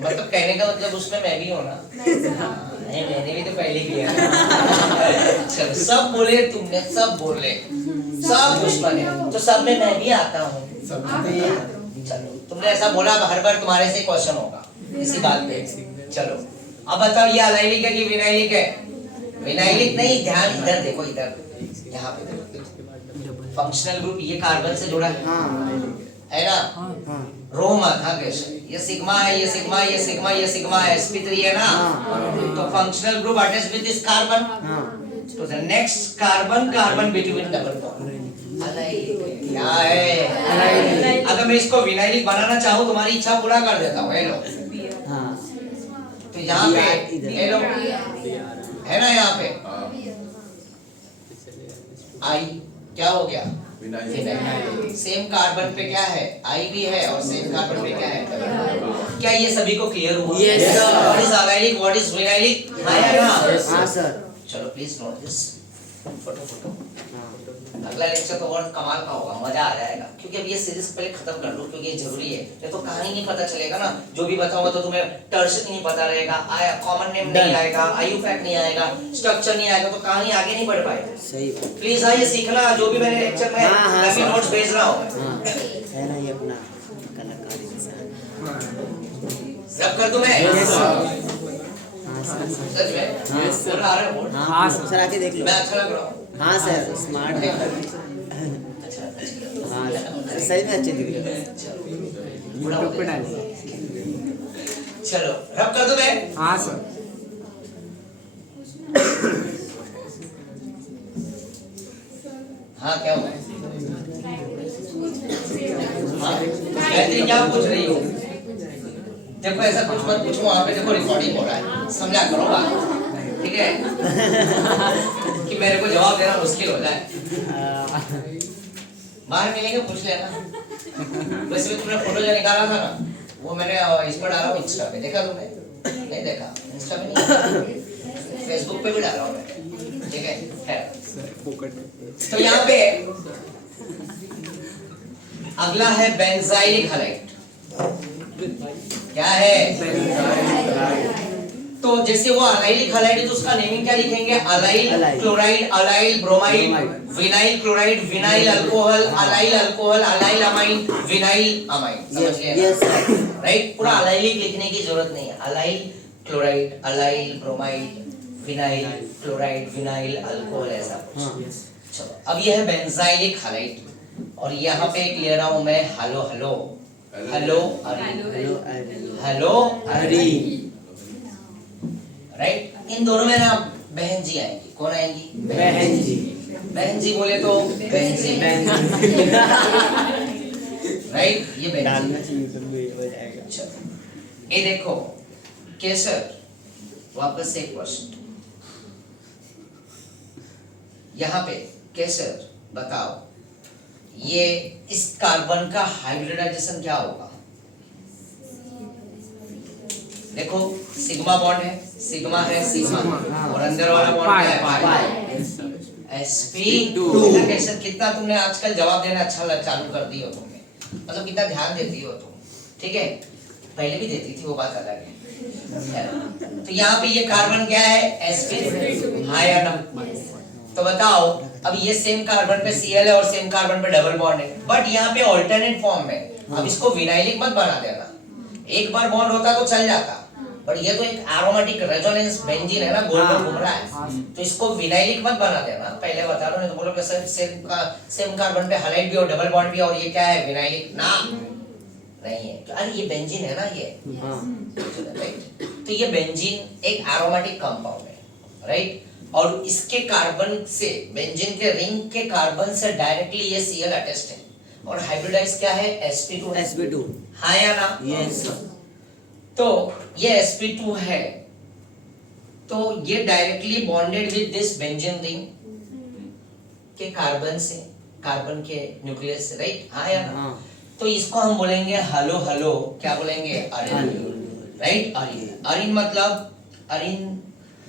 मतलब कहने का मतलब उसमें मैं भी हूँ ना? नहीं मैंने भी तो पहले किया। चलो सब बोले, तुमने सब बोले, सब दुश्मन है तो सब में मैं भी आता हूँ। चलो तुमने ऐसा बोला, हर बार तुम्हारे से क्वेश्चन होगा इसी बात पे। चलो अब बताओ ये अलैलिक है कि विनाइलिक है? विनाइलिक नहीं, ध्यान इधर देखो, इधर यहाँ पे देखो। फंक्शनल ग्रुप ये कार्बन से जुड़ा है, है ना? रो मत, हाँ कैसे? ये सिग्मा है, ये सिग्मा, ये सिग्मा, ये सिग्मा है, sp3 है ना? तो functional group attached with this carbon तो the next carbon between double bond allylic. क्या है? अगर मैं इसको विनाइलिक बनाना चाहूँ तुम्हारी इच्छा पूरा कर देता हूँ। ये लो, हाँ तो यहाँ पे इधर। ये लो है ना, यहाँ पे हाँ आई क्या हो गया? विनाइल सेम कार्बन पे क्या है? आई भी है और सेम कार्बन पे क्या है? क्या ये सभी को क्लियर हुआ? Yes, sir. What is allylic, what is vinylic? हाँ या ना? हाँ सर। चलो प्लीज नोट दिस। फोटो हाँ अगला लेक्चर तो और कमाल का होगा, मजा आ जाएगा, क्योंकि अब ये सीरीज पहले खत्म कर लो क्योंकि ये जरूरी है। ये तो कहानी नहीं पता चलेगा ना, जो भी बताऊंगा तो तुम्हें टर्स नहीं पता रहेगा, आया कॉमन नेम नहीं आएगा, आयु फैक्ट नहीं आएगा, स्ट्रक्चर नहीं आएगा, तो कहानी आगे नहीं बढ़ पाएगी। सही। प्लीज हाँ ये सीखना, जो भी मैंने लेक्चर में हाँ, नोट्स भेज रहा हूँ। हाँ है ना ये अपना कलाकारी इंसान। रब कर दूं मैं? Yes, sir. हाँ सर। सच में? हाँ। बोल आ रहा है बोल। हाँ सर आके देख लो। मैं अच्छा लग रहा हूँ? हाँ सर स्मार्ट है। अच्छा हाँ सर, सही में अच्छे दिख रहे हो। यूट्यूब पे डाल। चलो रब कर दूं मैं? हाँ सर। हाँ क्या हुआ? हाँ गायत्री क्या पूछ रही हो? देखो ऐसा कुछ मत पूछो, वहाँ पे देखो रिकॉर्डिंग हो रहा है, समझा करो बात, ठीक है? कि मेरे को जवाब देना मुश्किल हो जाए। बाहर मिलेंगे पूछ लेना। वैसे भी तुमने फोटो जो निकाला था ना, वो मैंने इस पर डाला हूँ इंस्टा पे, देखा तुमने? नहीं देखा? इंस्टा पे नहीं, फेसबुक पे भी डाला हूँ मैं, ठीक है? तो यहाँ पे अगला है बेंजाइलिक हैलाइड। क्या है? तो जैसे वो अलाइलिक हैलाइड है तो उसका नेमिंग क्या लिखेंगे? Allyl chloride, allyl bromide, vinyl chloride, vinyl alcohol, allyl alcohol, allyl amine, vinyl amine. समझ गए ना? राइट, पूरा अलाइलिक लिखने की जरूरत नहीं है। Allyl chloride, allyl bromide, vinyl chloride, vinyl alcohol, ऐसा कुछ। चलो अब ये है बेंजाइलिक हैलाइड, और यहाँ पे एक ले रहा हूँ मैं हेलो हेलो हेलो हेलो अरी, राइट? इन दोनों में ना बहन जी आएंगी। कौन आएंगी? बहन जी। बहन जी बोले तो बहन जी, राइट? ये बहन डालना जी। चाहिए तो भी हो जाएगा। चलो ये देखो केसर, वापस से एक क्वेश्चन यहाँ पे। केसर बताओ ये इस कार्बन का हाइब्रिडाइजेशन क्या होगा? देखो सिग्मा बॉन्ड है, सिग्मा है, सिग्मा, और अंदर वाला बॉन्ड क्या है? पाई। sp2। केसर कितना तुमने आजकल जवाब देना अच्छा चालू कर दी हो तुमने, मतलब कितना ध्यान देती हो तुम, ठीक है? पहले भी देती थी, वो बात अलग है। तो यहाँ पे ये कार्बन क्या है? sp2। हाँ या ना? तो बताओ अब ये सेम कार्बन पे Cl है और सेम कार्बन पे डबल बॉन्ड है, बट यहाँ पे ऑल्टरनेट फॉर्म में। अब इसको विनाइलिक मत बना देना, एक बार बॉन्ड होता तो चल जाता, बट ये तो एक एरोमेटिक रेजोनेंस बेंजीन है ना, गोल गोल घूम रहा है, तो इसको विनाइलिक मत बना देना, पहले बता दो, नहीं तो बोलोगे सर सेम कार्बन पे हैलाइड भी और डबल बॉन्ड भी और ये क्या है? विनाइलिक ना नहीं है। अरे ये बेंजीन है ना ये, राइट? तो ये बेंजीन एक एरोमेटिक कंपाउंड है, राइट? और इसके कार्बन से, बेंजीन के रिंग के कार्बन से डायरेक्टली ये Cl अटैच्ड है, और हाइब्रिडाइज क्या है? sp2 है। sp2। हाँ या ना? यस। तो ये sp2 है, तो ये directly bonded with this benzene ring के कार्बन से, कार्बन के न्यूक्लियस से, राइट? हाँ या ना? तो इसको हम बोलेंगे हेलो हेलो, क्या बोलेंगे? अरिन, राइट? अरिन। अरिन मतलब, अरिन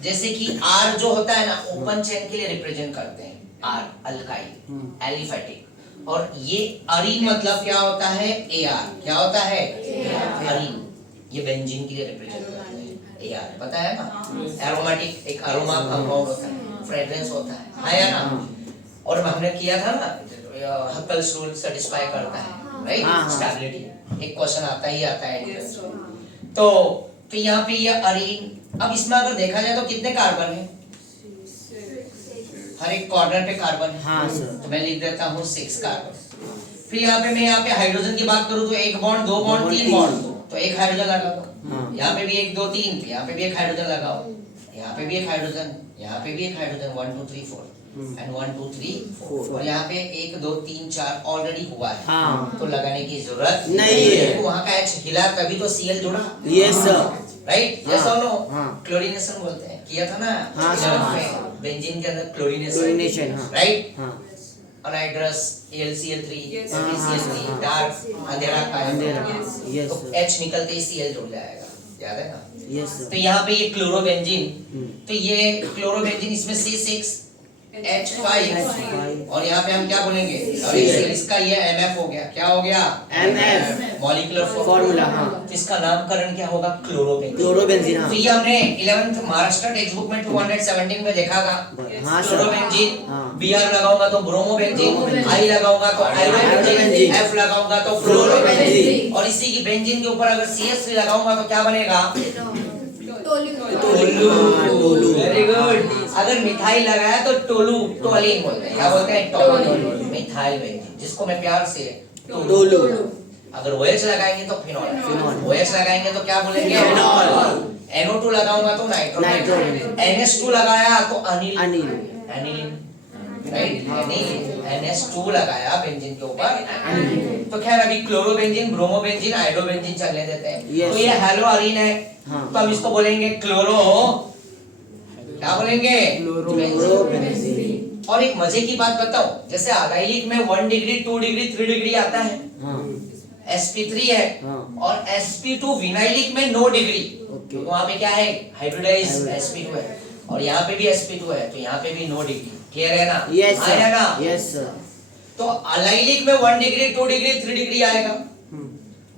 जैसे कि R जो होता है ना, ओपन चेन के लिए रिप्रेजेंट करते हैं, R अल्काइल, एलिफेटिक, और ये अरिन मतलब क्या होता है? Ar। क्या होता है? अरिन। ये बेंजीन के लिए रिप्रेजेंट करते हैं, Ar, पता है ना? एरोमेटिक, एक अरोमा कंपाउंड होता है, फ्रेग्रेंस होता है, हाँ या ना? और हमने किया था ना, हक्कल्स रूल सेटिस्फाई करता है, राइट? स्टेबिलिटी, एक क्वेश्चन आता ही आता है। तो यहाँ पे ये अरीन, अब इसमें अगर देखा जाए तो कितने कार्बन है? हर एक कॉर्नर पे कार्बन है। हाँ सर। तो मैं लिख देता हूँ 6 कार्बन। फिर यहाँ पे मैं यहाँ पे हाइड्रोजन की बात करूँ तो एक बॉन्ड, दो बॉन्ड, तीन बॉन्ड, तो एक हाइड्रोजन लगा दो। यहाँ पे भी 1 2 3, तो यहाँ पे भी एक हाइड्रोजन लगाओ, यहाँ पे भी एक हाइड्रोजन, यहाँ पे भी एक हाइड्रोजन, 1 2 3 4। एंड 1 2 3 4 4। और यहाँ पे 1 2 3 4 ऑलरेडी हुआ है, हाँ। तो लगाने की जरूरत नहीं है। तो वहाँ का H हिला तभी तो Cl जुड़ा, यस सर। राइट? हाँ, यस और नो? हाँ। क्लोरीनेशन बोलते हैं, किया था ना हाँ, 11th हाँ, में, बेंजीन के अंदर क्लोरीनेशन, क्लोरीनेशन, हाँ। राइट? हाँ अनहाइड्रस AlCl3 Yes. हाँ, FeCl3 हाँ। डार्क अंधेरा काया, अंधेरा, Yes. यस तो सर। H निकलते ही Cl जुड़ जाएगा, याद है ना? यस तो सर। यहाँ पे ये क्लोरोबेंजीन, तो ये क्लोरोबेंजीन इसमें C6H5 H5 और यहाँ पे हम क्या बोलेंगे, और इसका ये MF हो गया, क्या हो गया? MF मॉलिक्यूलर फॉर्मूला, हाँ। तो इसका नामकरण क्या होगा? क्लोरोबेंजीन। क्लोरोबेंजीन, हाँ। तो ये हमने 11th महाराष्ट्र टेक्स्ट बुक में 217 में देखा था। हाँ सर। क्लोरोबेंजीन, हाँ। Br लगाऊंगा तो ब्रोमोबेंजीन, I लगाऊंगा तो आयोडोबेंजीन, आयोडोबेंजीन, F लगाऊंगा तो फ्लोरोबेंजीन, और इसी की बेंजीन के ऊपर अगर CH3 लगाऊंगा तो क्या बनेगा? टोलू। Very good. अगर मिथाइल लगाया तो टोलू, टोलिन बोलते हैं, क्या बोलते हैं? टोलिन, मिथाइल बेंजीन, जिसको मैं प्यार से टोलू। अगर OH लगाएंगे तो फिनॉल, फिनॉल। OH लगाएंगे तो क्या बोलेंगे? फिनॉल। NO2 लगाऊंगा तो नाइट्रोजन, नाइट्रोजन। NH2 लगाया तो Anil, Anil. Aniline, right? NH2 लगाया बेंजीन के ऊपर। तो खैर अभी क्लोरोबेंजीन, ब्रोमोबेंजीन, आयोडोबेंजीन चलने देते हैं। Yes. तो ये हेलोअरीन है, हाँ। तो हम इसको बोलेंगे क्लोरो, क्या बोलेंगे? क्लोरोबेंजीन। और एक मजे की बात बताऊं, जैसे अलाइलिक में 1 डिग्री 2 डिग्री 3 डिग्री आता है, हाँ sp3 है, हाँ। और sp2 विनाइलिक में 9 डिग्री, ओके। तो वहाँ पे क्या है? Hybridise hybrid. sp2 है, और यहाँ पे भी sp2 है, तो यहाँ पे भी 9 डिग्री। क्लियर है ना? यस हाँ है ना? सर। Yes sir. तो अलाइलिक में 1 डिग्री 2 डिग्री 3 डिग्री आएगा,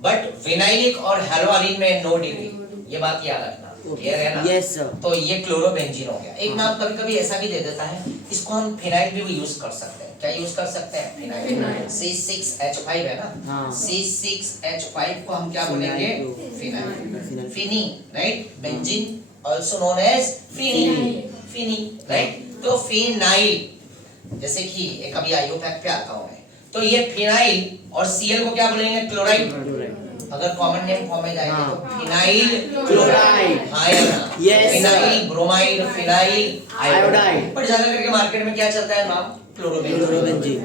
बट विनाइलिक और हेलोअरीन में 9 डिग्री, ये बात याद रखना। क्लियर है ना? Yes sir. तो ये क्लोरोबेंजीन हो गया। एक नाम कभी कभी ऐसा भी दे देता है, इसको हम फिनाइल भी यूज कर सकते हैं। क्या यूज कर सकते हैं? फिनाइल। C6H5 है ना? हाँ। C6H5 को हम क्या बोलेंगे? Phenyl, phenyl. Phene, right? Benzene also known as phene, phene, right? तो फिनाइल, जैसे कि एक अभी आयोपैक पे आता हूं मैं, तो ये फिनाइल और Cl को क्या बोलेंगे? क्लोराइड। अगर कॉमन नेम फॉर्म में जाएंगे हाँ। तो फिनाइल क्लोराइड। हाँ है ना? Yes, phenyl, bromide, phenyl, iodide. पर ज्यादा करके मार्केट में क्या चलता है नाम? क्लोरोबेंजीन। क्लोरोबेंजीन।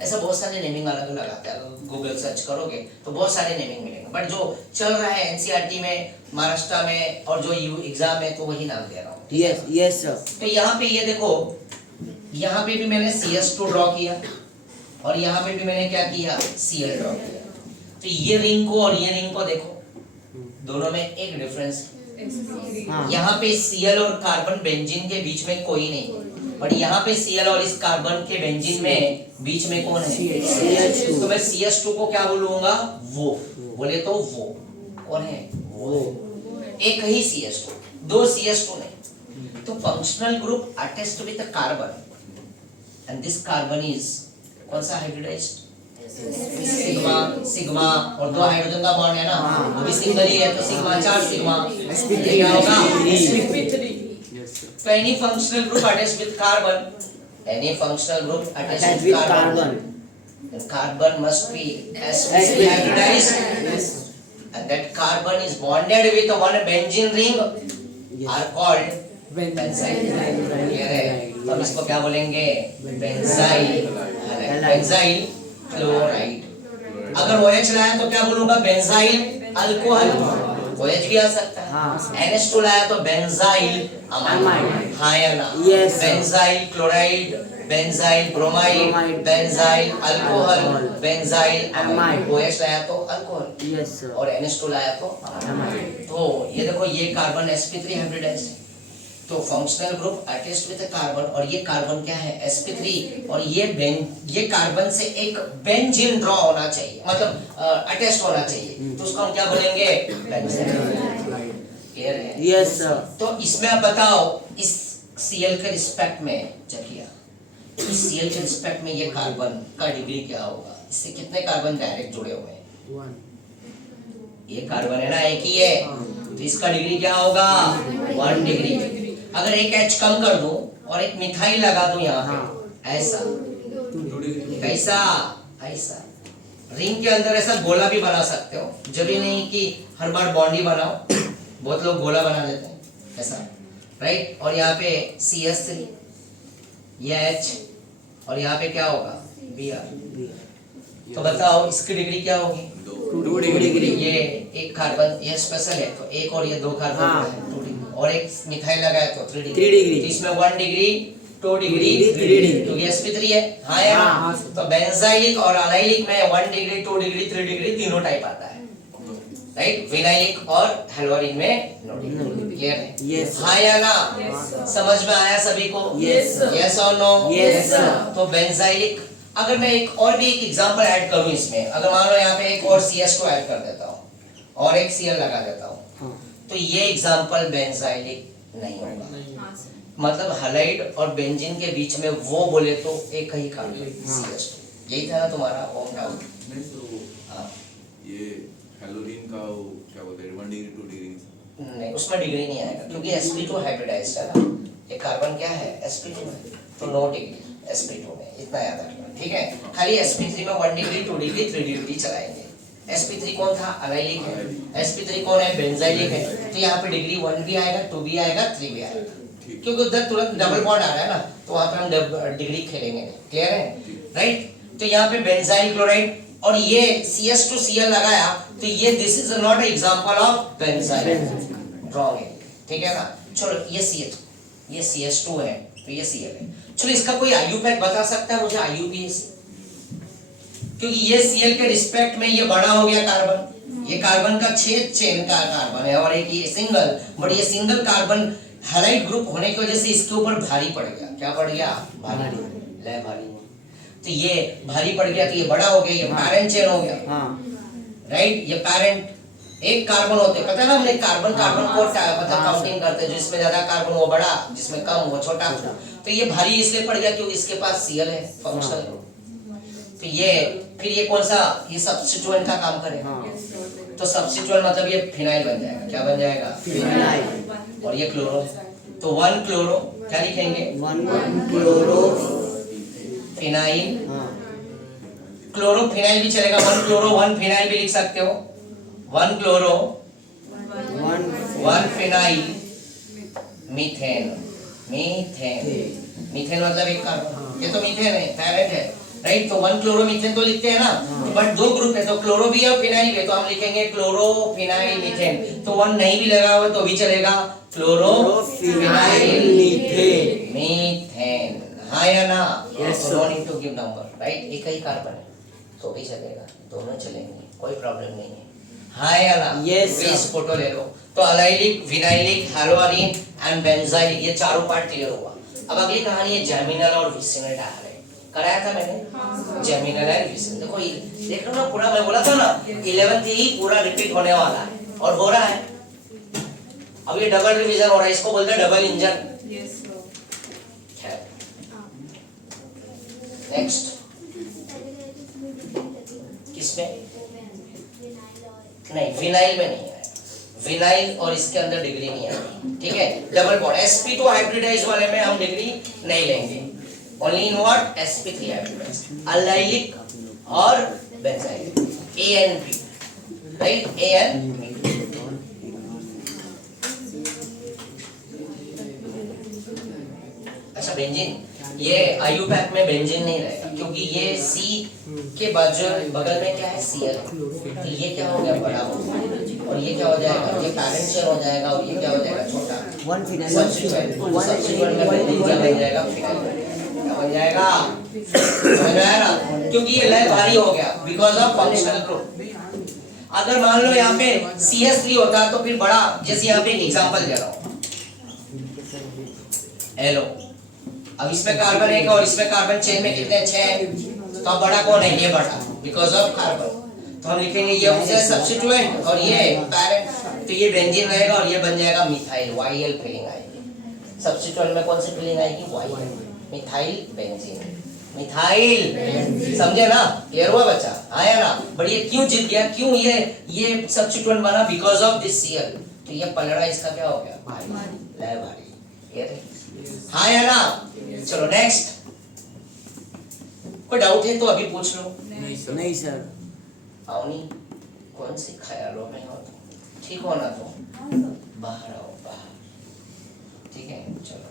ऐसा बहुत सारे नेमिंग अलग अलग आते हैं, अगर गूगल सर्च करोगे तो बहुत सारे नेमिंग मिलेंगे, बट जो चल रहा है एनसीईआरटी में, महाराष्ट्र में, और जो यू एग्जाम में, तो वही नाम दे रहा हूँ। Yes yes sir. तो यहाँ पे ये देखो, यहाँ पे भी मैंने CS2 ड्रॉ किया, और यहाँ पे भी मैंने क्या किया? Cl ड्रॉ किया। तो ये रिंग को और ये रिंग को देखो, दोनों में एक डिफरेंस है। हाँ। यहाँ पे Cl और कार्बन बेंजीन के बीच में कोई नहीं, बट यहाँ पे Cl और इस कार्बन के बेंजीन में बीच में कौन है? CH2। तो मैं CH2 को क्या बोलूंगा? वो। बोले तो वो कौन है? वो। एक ही CH2, दो CH2 नहीं। तो functional group attached with carbon, and this carbon is कौन सा हाइब्रिडाइज्ड? सिग्मा, सिग्मा, और दो हाइड्रोजन का बॉन्ड है ना, वो भी सिंगल ही है, तो सिग्मा 4 सिग्मा, ये क्या होगा? So any functional group attached with carbon, any functional group attached with carbon, then carbon must be sp3 hybridized, and that carbon is bonded with one benzene ring, are called benzyl. Clear है? तो हम इसको क्या बोलेंगे? Benzyl, benzyl chloride. अगर OH लाया तो क्या बोलूंगा? बेंजाइल अल्कोहल, OH भी आ सकता है। हाँ। NH2 लाया तो बेंजाइल अमाइड, हाँ या ना? Yes, sir. Benzyl chloride, benzyl bromide, bromide, benzyl alcohol, alcohol, benzyl amide. Amide. OH लाया तो अल्कोहल, यस सर। और NH2 लाया तो अमाइड। तो ये देखो, ये कार्बन sp3 हाइब्रिडाइज्ड है, तो functional group attached with carbon, और ये कार्बन क्या है? sp3, और ये कार्बन से एक बेंजीन ड्रॉ होना चाहिए, मतलब अटैच्ड होना चाहिए, तो उसको हम क्या बोलेंगे? बेंजीन। क्लियर है? Yes sir. तो इसमें आप बताओ, इस Cl के रिस्पेक्ट में जकिया, इस Cl के रिस्पेक्ट में ये कार्बन का डिग्री क्या होगा? इससे कितने कार्बन डायरेक्ट जुड़े हुए हैं? ये कार्बन है ना, एक ही है, तो इसका डिग्री क्या होगा? 1 डिग्री। अगर एक H कम कर दूं और एक मिथाइल लगा दूं यहाँ पे, ऐसा, कैसा? ऐसा रिंग के अंदर ऐसा गोला भी बना सकते हो, जरूरी नहीं कि हर बार बॉन्ड ही बनाओ, बहुत लोग गोला बना देते हैं ऐसा, राइट? और यहाँ पे CH3, ये H और यहाँ पे क्या होगा Br। तो बताओ इसकी डिग्री क्या होगी 2 डिग्री। ये एक कार्बन ये स्पेशल है तो एक और ये 2 कार्बन हाँ। है 2 डिग्री और एक मिथाइल लगाया तो 3 डिग्री 3 डिग्री। तो इसमें 1 डिग्री 2 डिग्री 3 3 डिग्री। क्योंकि sp3 है हाँ या हाँ, ना? हाँ। तो बेंजाइलिक और अलाइलिक में 1 डिग्री 2 डिग्री 3 डिग्री तीनों टाइप आता है राइट। विनाइलिक और हेलोरिन में नो डिग्री क्लियर है Yes, sir. हाँ या ना Yes, sir. समझ में आया सभी को Yes, sir. यस और नो Yes, sir. तो बेंजाइलिक अगर मैं एक और भी एक एग्जांपल ऐड करूं इसमें अगर मान लो यहाँ पे एक और CS को ऐड कर देता हूँ और एक Cl लगा देता हूँ हाँ। तो ये एग्जांपल बेंजाइलिक नहीं होगा हाँ सर मतलब हैलाइड और बेंजीन के बीच में वो बोले तो एक ही कार्बन हाँ। CH2 यही था ना तुम्हारा होम डाउट नहीं तो हाँ ये हेलोरिन का वो क्या बोलते हैं 1 डिग्री 2 डिग्री नहीं उसमें डिग्री नहीं आएगा क्योंकि sp2 हाइब्रिडाइज्ड है ना ये कार्बन क्या है sp2 है तो नो डिग्री sp2 में इतना याद रखना ठीक है। खाली sp3 में 1 डिग्री 2 डिग्री 3 डिग्री चलाएंगे। sp3 कौन था अलाइलिक है sp3 कौन है बेंजाइलिक है तो यहाँ पे डिग्री 1 भी आएगा 2 भी आएगा 3 भी आएगा क्योंकि उधर तुरंत डबल बॉन्ड आ रहा है ना तो वहाँ पे हम डिग्री खेलेंगे क्लियर है राइट। तो यहाँ पे बेंजाइल क्लोराइड और ये CH2Cl लगाया तो ये this is not example of benzyl wrong है ठीक है ना। चलो ये CH2 है तो ये Cl है। चलो इसका कोई IUPAC बता सकता है मुझे IUPAC क्योंकि ये Cl के रिस्पेक्ट में ये बड़ा हो गया कार्बन ये कार्बन का 6 चेन का कार्बन है और एक ये सिंगल बट ये सिंगल कार्बन हैलाइड ग्रुप होने की वजह से इसके ऊपर भारी पड़ गया क्या पड़ गया भारी ले भारी तो ये भारी पड़ गया तो ये बड़ा हो गया ये पैरेंट चेन हो गया हाँ। राइट ये पैरेंट एक कार्बन होते पता है ना हमने कार्बन कार्बन को मतलब काउंटिंग करते हैं जिसमें ज्यादा कार्बन वो बड़ा जिसमें कम वो छोटा तो ये भारी इसलिए पड़ गया क्योंकि इसके पास Cl है फंक्शनल ग्रुप तो ये फिर ये कौन सा ये सब्स्टिट्यूएंट का काम करेगा तो सब्स्टिट्यूएंट मतलब ये फिनाइल बन जाएगा क्या बन जाएगा फिनाइल। और ये क्लोरो तो 1 क्लोरो क्या लिखेंगे 1 क्लोरो फिनाइल हाँ। क्लोरो फिनाइल भी चलेगा 1 क्लोरो 1 फिनाइल भी लिख सकते हो 1 chloro 1 phenyl methane methane methane मतलब एक कार्बन ये तो मीथेन है पैरेंट है राइट तो 1 क्लोरो मीथेन तो लिखते हैं ना बट 2 ग्रुप है तो क्लोरो भी है और फिनाइल भी है तो हम लिखेंगे क्लोरो फिनाइल मीथेन तो 1 नहीं भी लगा हुआ तो भी चलेगा क्लोरो फिनाइल मीथेन मीथेन हाँ या ना Yes, तो sir. No need to give number right एक ही कार्बन है तो भी चलेगा दोनों चलेंगे कोई प्रॉब्लम नहीं है हाँ या ना Yes, sir. इस फोटो ले लो तो अलाइलिक विनाइलिक हेलोरिन एंड बेंजाइलिक ये चारों पार्ट क्लियर हुआ। अब अगली कहानी है जर्मिनल और विसिनल डायहाइड कराया था मैंने जर्मिनल एंड विसिनल देखो ये देख लो ना पूरा मैं बोला था ना 11th ही पूरा रिपीट होने वाला है और हो रहा है अब ये डबल रिवीजन हो रहा है इसको बोलते हैं डबल इंजन। नेक्स्ट किसमें नहीं विनाइल में नहीं है विनाइल और इसके अंदर डिग्री नहीं आएगी ठीक है। डबल बॉन्ड sp2 हाइब्रिडाइज वाले में हम डिग्री नहीं लेंगे only in what sp3 hybridize allylic और बेंजाइलिक ANP राइट ANP अच्छा बेंजीन ये IUPAC में बेंजीन नहीं रहेगा क्योंकि ये C के बाजू बगल में क्या है Cl तो ये क्या हो गया बड़ा हो गया और ये क्या हो जाएगा ये पैरेंट चेन हो जाएगा और ये क्या हो जाएगा छोटा 1 फिनाइल सब्स्टिट्यूएंट में बेंजीन क्या बन जाएगा फिनाइल क्या बन जाएगा समझ में आया ना क्योंकि ये लय भारी हो गया बिकॉज ऑफ फंक्शनल ग्रुप। अगर मान लो यहाँ पे CH3 होता तो फिर बड़ा जैसे यहाँ पे एक एग्जांपल दे रहा हूँ हेलो अब इसमें कार्बन एक और इसमें कार्बन चेन में कितने 6 तो अब बड़ा कौन है ये बड़ा बिकॉज ऑफ कार्बन तो हम लिखेंगे ये है सब्स्टिट्यूएंट और ये पैरेंट तो ये बेंजीन रहेगा और ये बन जाएगा मिथाइल YL फीलिंग आएगी सब्स्टिट्यूएंट में कौन सी फीलिंग आएगी YL मिथाइल बेंजीन मिथाइल समझे ना क्लियर हुआ बच्चा आया ना बट ये क्यों जीत गया क्यों ये सब्स्टिट्यूएंट बना बिकॉज ऑफ दिस Cl तो ये पलड़ा इसका क्या हो गया भारी ले भारी क्लियर है हाँ या ना चलो नेक्स्ट कोई डाउट है तो अभी पूछ लो नहीं सर आओनी कौन सी ख्यालों में हो ठीक हो ना तो बाहर आओ बाहर ठीक है चलो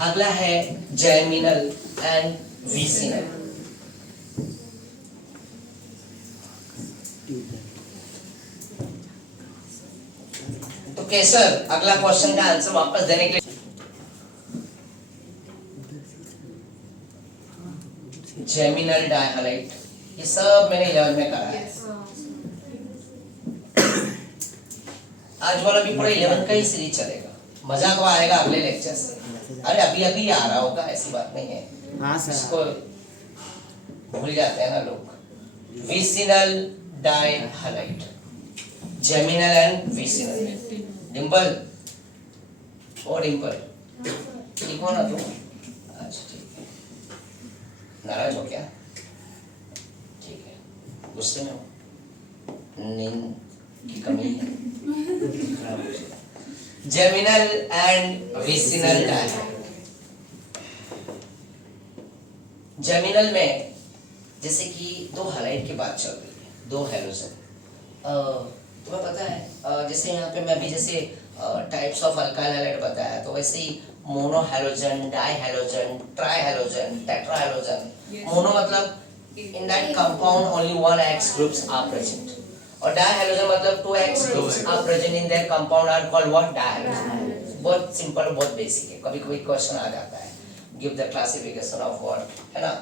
अगला है जैमिनल एंड विसिनल। तो केसर अगला क्वेश्चन का आंसर वापस देने के लिए, जैमिनल डायहालाइट, ये सब मैंने 11 में करा है। आज वाला भी पूरा 11 का ही सीरीज चलेगा, मजा तो आएगा अगले लेक्चर से। अरे अभी अभी आ रहा होगा, ऐसी बात नहीं है। हाँ सर। इसको भूल जाते हैं ना लोग। Vicinal dihalide, geminal and vicinal. डिंपल, ओ डिंपल, ठीक हो ना तुम? अच्छा ठीक है। नाराज हो क्या? ठीक है, गुस्से में हो? नींद की कमी है? जैमिनल एंड विसिनल डायहालाइट। जैमिनल में जैसे कि दो हैलाइड की बात चल रही है, दो हैलोजन। तुम्हें पता है जैसे यहाँ पे मैं भी जैसे टाइप्स ऑफ अल्काइल हैलाइड बताया, तो वैसे ही mono halogen, di halogen, tri halogen, tetra halogen. Mono मतलब in that compound only one X groups are present, और dihalogen मतलब 2 X groups are present in their compound are called what? Dihalogen। बहुत सिंपल, बहुत बेसिक है। कभी कभी क्वेश्चन आ जाता है, give the classification of what, है ना,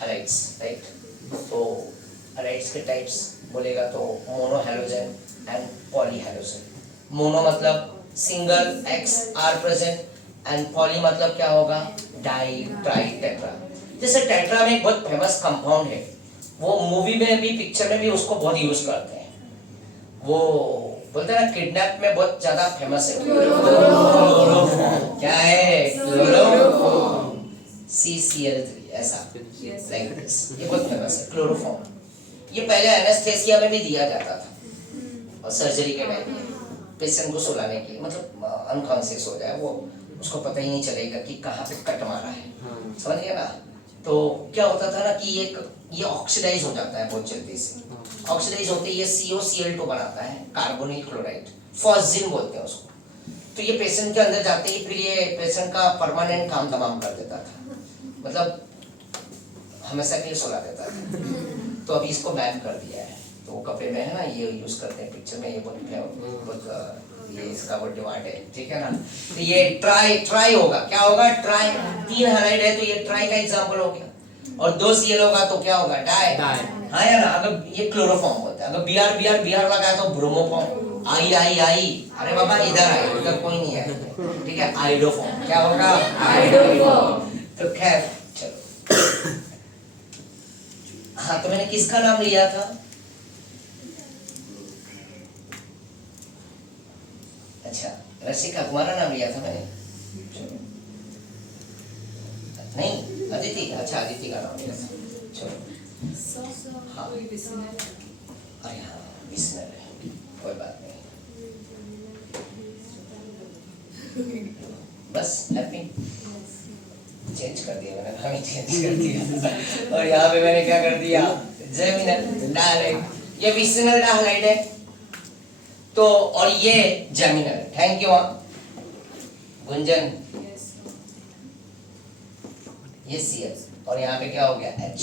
halides, right? तो halides के types बोलेगा तो mono halogen and poly halogen. Mono मतलब single X are present and poly मतलब क्या होगा? Di, tri, tetra. जैसे टेट्रा में एक बहुत फेमस कंपाउंड है, वो मूवी में भी, पिक्चर में भी उसको बहुत यूज करते हैं। वो बोलते हैं ना, किडनैप में बहुत ज्यादा फेमस है। क्लोरोफॉर्म। क्या है? क्लोरोफॉर्म। CCl3 ऐसा, लाइक दिस। ये बहुत फेमस है क्लोरोफॉर्म। ये पहले एनेस्थेसिया में भी दिया जाता था, और सर्जरी के टाइम पेशेंट को सुलाने के लिए, मतलब अनकॉन्शियस हो जाए वो, उसको पता ही नहीं चलेगा कि कहाँ पे कट मारा है। समझ गया ना? तो क्या होता था ना कि ये ऑक्सीडाइज हो जाता है बहुत जल्दी से। ऑक्सीडाइज होते ही ये COCl2 बनाता है, कार्बोनिल क्लोराइड, फॉस्जिन बोलते हैं उसको। तो ये पेशेंट के अंदर जाते ही फिर ये पेशेंट का परमानेंट काम तमाम कर देता था, मतलब हमेशा के लिए सुला देता था। तो अभी इसको बैन कर दिया है। तो कपड़े में है ना, ये यूज करते हैं पिक्चर में, ये बहुत ये इसका वो डिमांड है, ठीक है ना? तो ये ट्राई होगा, क्या होगा? ट्राई। 3 हैलाइड है तो ये ट्राई का एग्जांपल हो गया, और 2 Cl होगा तो क्या होगा? डाई। हाँ या ना? अगर ये क्लोरोफॉर्म होता है, अगर Br लगाया तो ब्रोमोफॉर्म। आई, अरे बाबा इधर आए, उधर कोई नहीं है, ठीक है? आइडोफॉर्म। क्या होगा? आइडोफॉर्म। तो खैर चलो। हाँ, तो मैंने किसका नाम लिया था? अच्छा, रसिका, तुम्हारा नाम लिया था मैंने? नहीं, अदिति। अच्छा, अदिति का नाम लिया था। चलो। हाँ, अरे हाँ, विसिनल है, कोई बात नहीं। बस हैप्पी। चेंज कर दिया मैंने, नाम ही चेंज कर दिया। और यहाँ पे मैंने क्या कर दिया? जैमिनल डायहालाइड। ये विसिनल डायहालाइड है तो, और ये जैमिनल। Thank you Gunjan. ये Cl, और यहाँ पे क्या हो गया? H।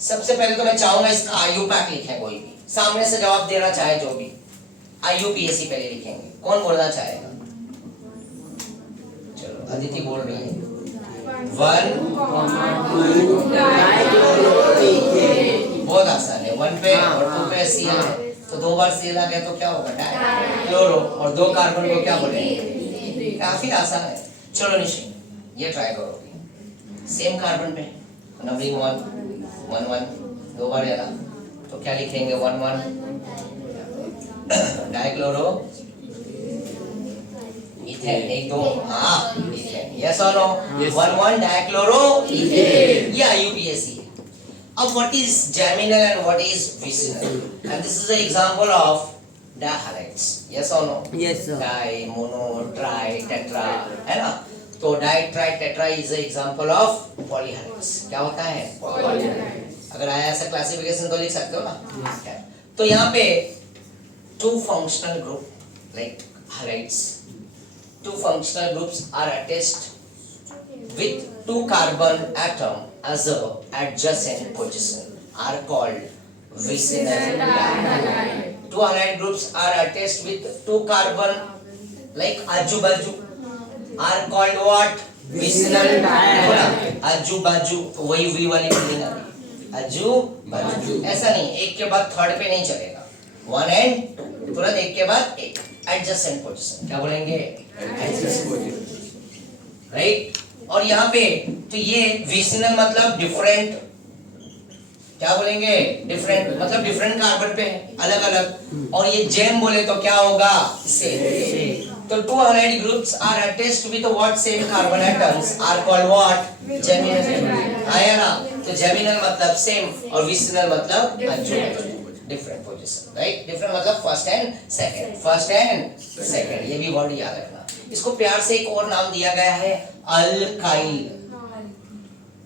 सबसे पहले तो मैं चाहूंगा इसका IUPAC लिखें, कोई भी सामने से जवाब देना चाहे, जो भी। IUPAC पहले लिखेंगे। कौन बोलना चाहेगा? चलो, अदिति बोल रही है। 1 बहुत आसान है, 1 पे और 2 पे Cl है, तो 2 बार Cl आ गया तो क्या होगा? डाई। क्लोरो, और 2 कार्बन को क्या बोलेंगे? काफी आसान है। चलो निश्चित, ये ट्राई करोगे। सेम कार्बन पे नंबरिंग 1 1 2 बार आया तो क्या लिखेंगे? 1 1 डाइक्लोरो इथेन। 1 2 हाँ, इथेन। यस और नो? 1 1 dichloro ethane. ये IUPAC है। अब what is geminal and what is vicinal? And this is an example of dihalides. Yes और no? Yes sir। Di, mono, tri, tetra, है ना? तो di, tri, tetra is an example of polyhalides. क्या होता है? पॉलीहैलाइड्स। अगर आया ऐसा क्लासिफिकेशन तो लिख सकते हो ना? तो यहाँ पे 2 functional group like halides two functional groups are attached with two carbon atom as a adjacent position are called vicinal dihalide. Two halide groups are attached with two carbon like आजू बाजू are called what? Vicinal dihalide. आजू बाजू वही V वाली फीलिंग आ रही है, आजू बाजू। ऐसा नहीं एक के बाद थर्ड पे नहीं चलेगा, 1 and 2 तुरंत एक के बाद एक एडजेसेंट पोजीशन। क्या बोलेंगे? Adjacent position, right. और यहाँ पे तो ये विसिनल मतलब डिफरेंट, क्या बोलेंगे? डिफरेंट मतलब डिफरेंट कार्बन पे है, अलग अलग। और ये जेम बोले तो क्या होगा? सेम। तो two halide groups are attached with what same carbon atoms are called what? Geminal। आया ना? तो geminal मतलब same और vicinal मतलब different position, right? Different मतलब first and second, first and second। ये भी वर्ड याद रखना। इसको प्यार से एक और नाम दिया गया है अल्काइल,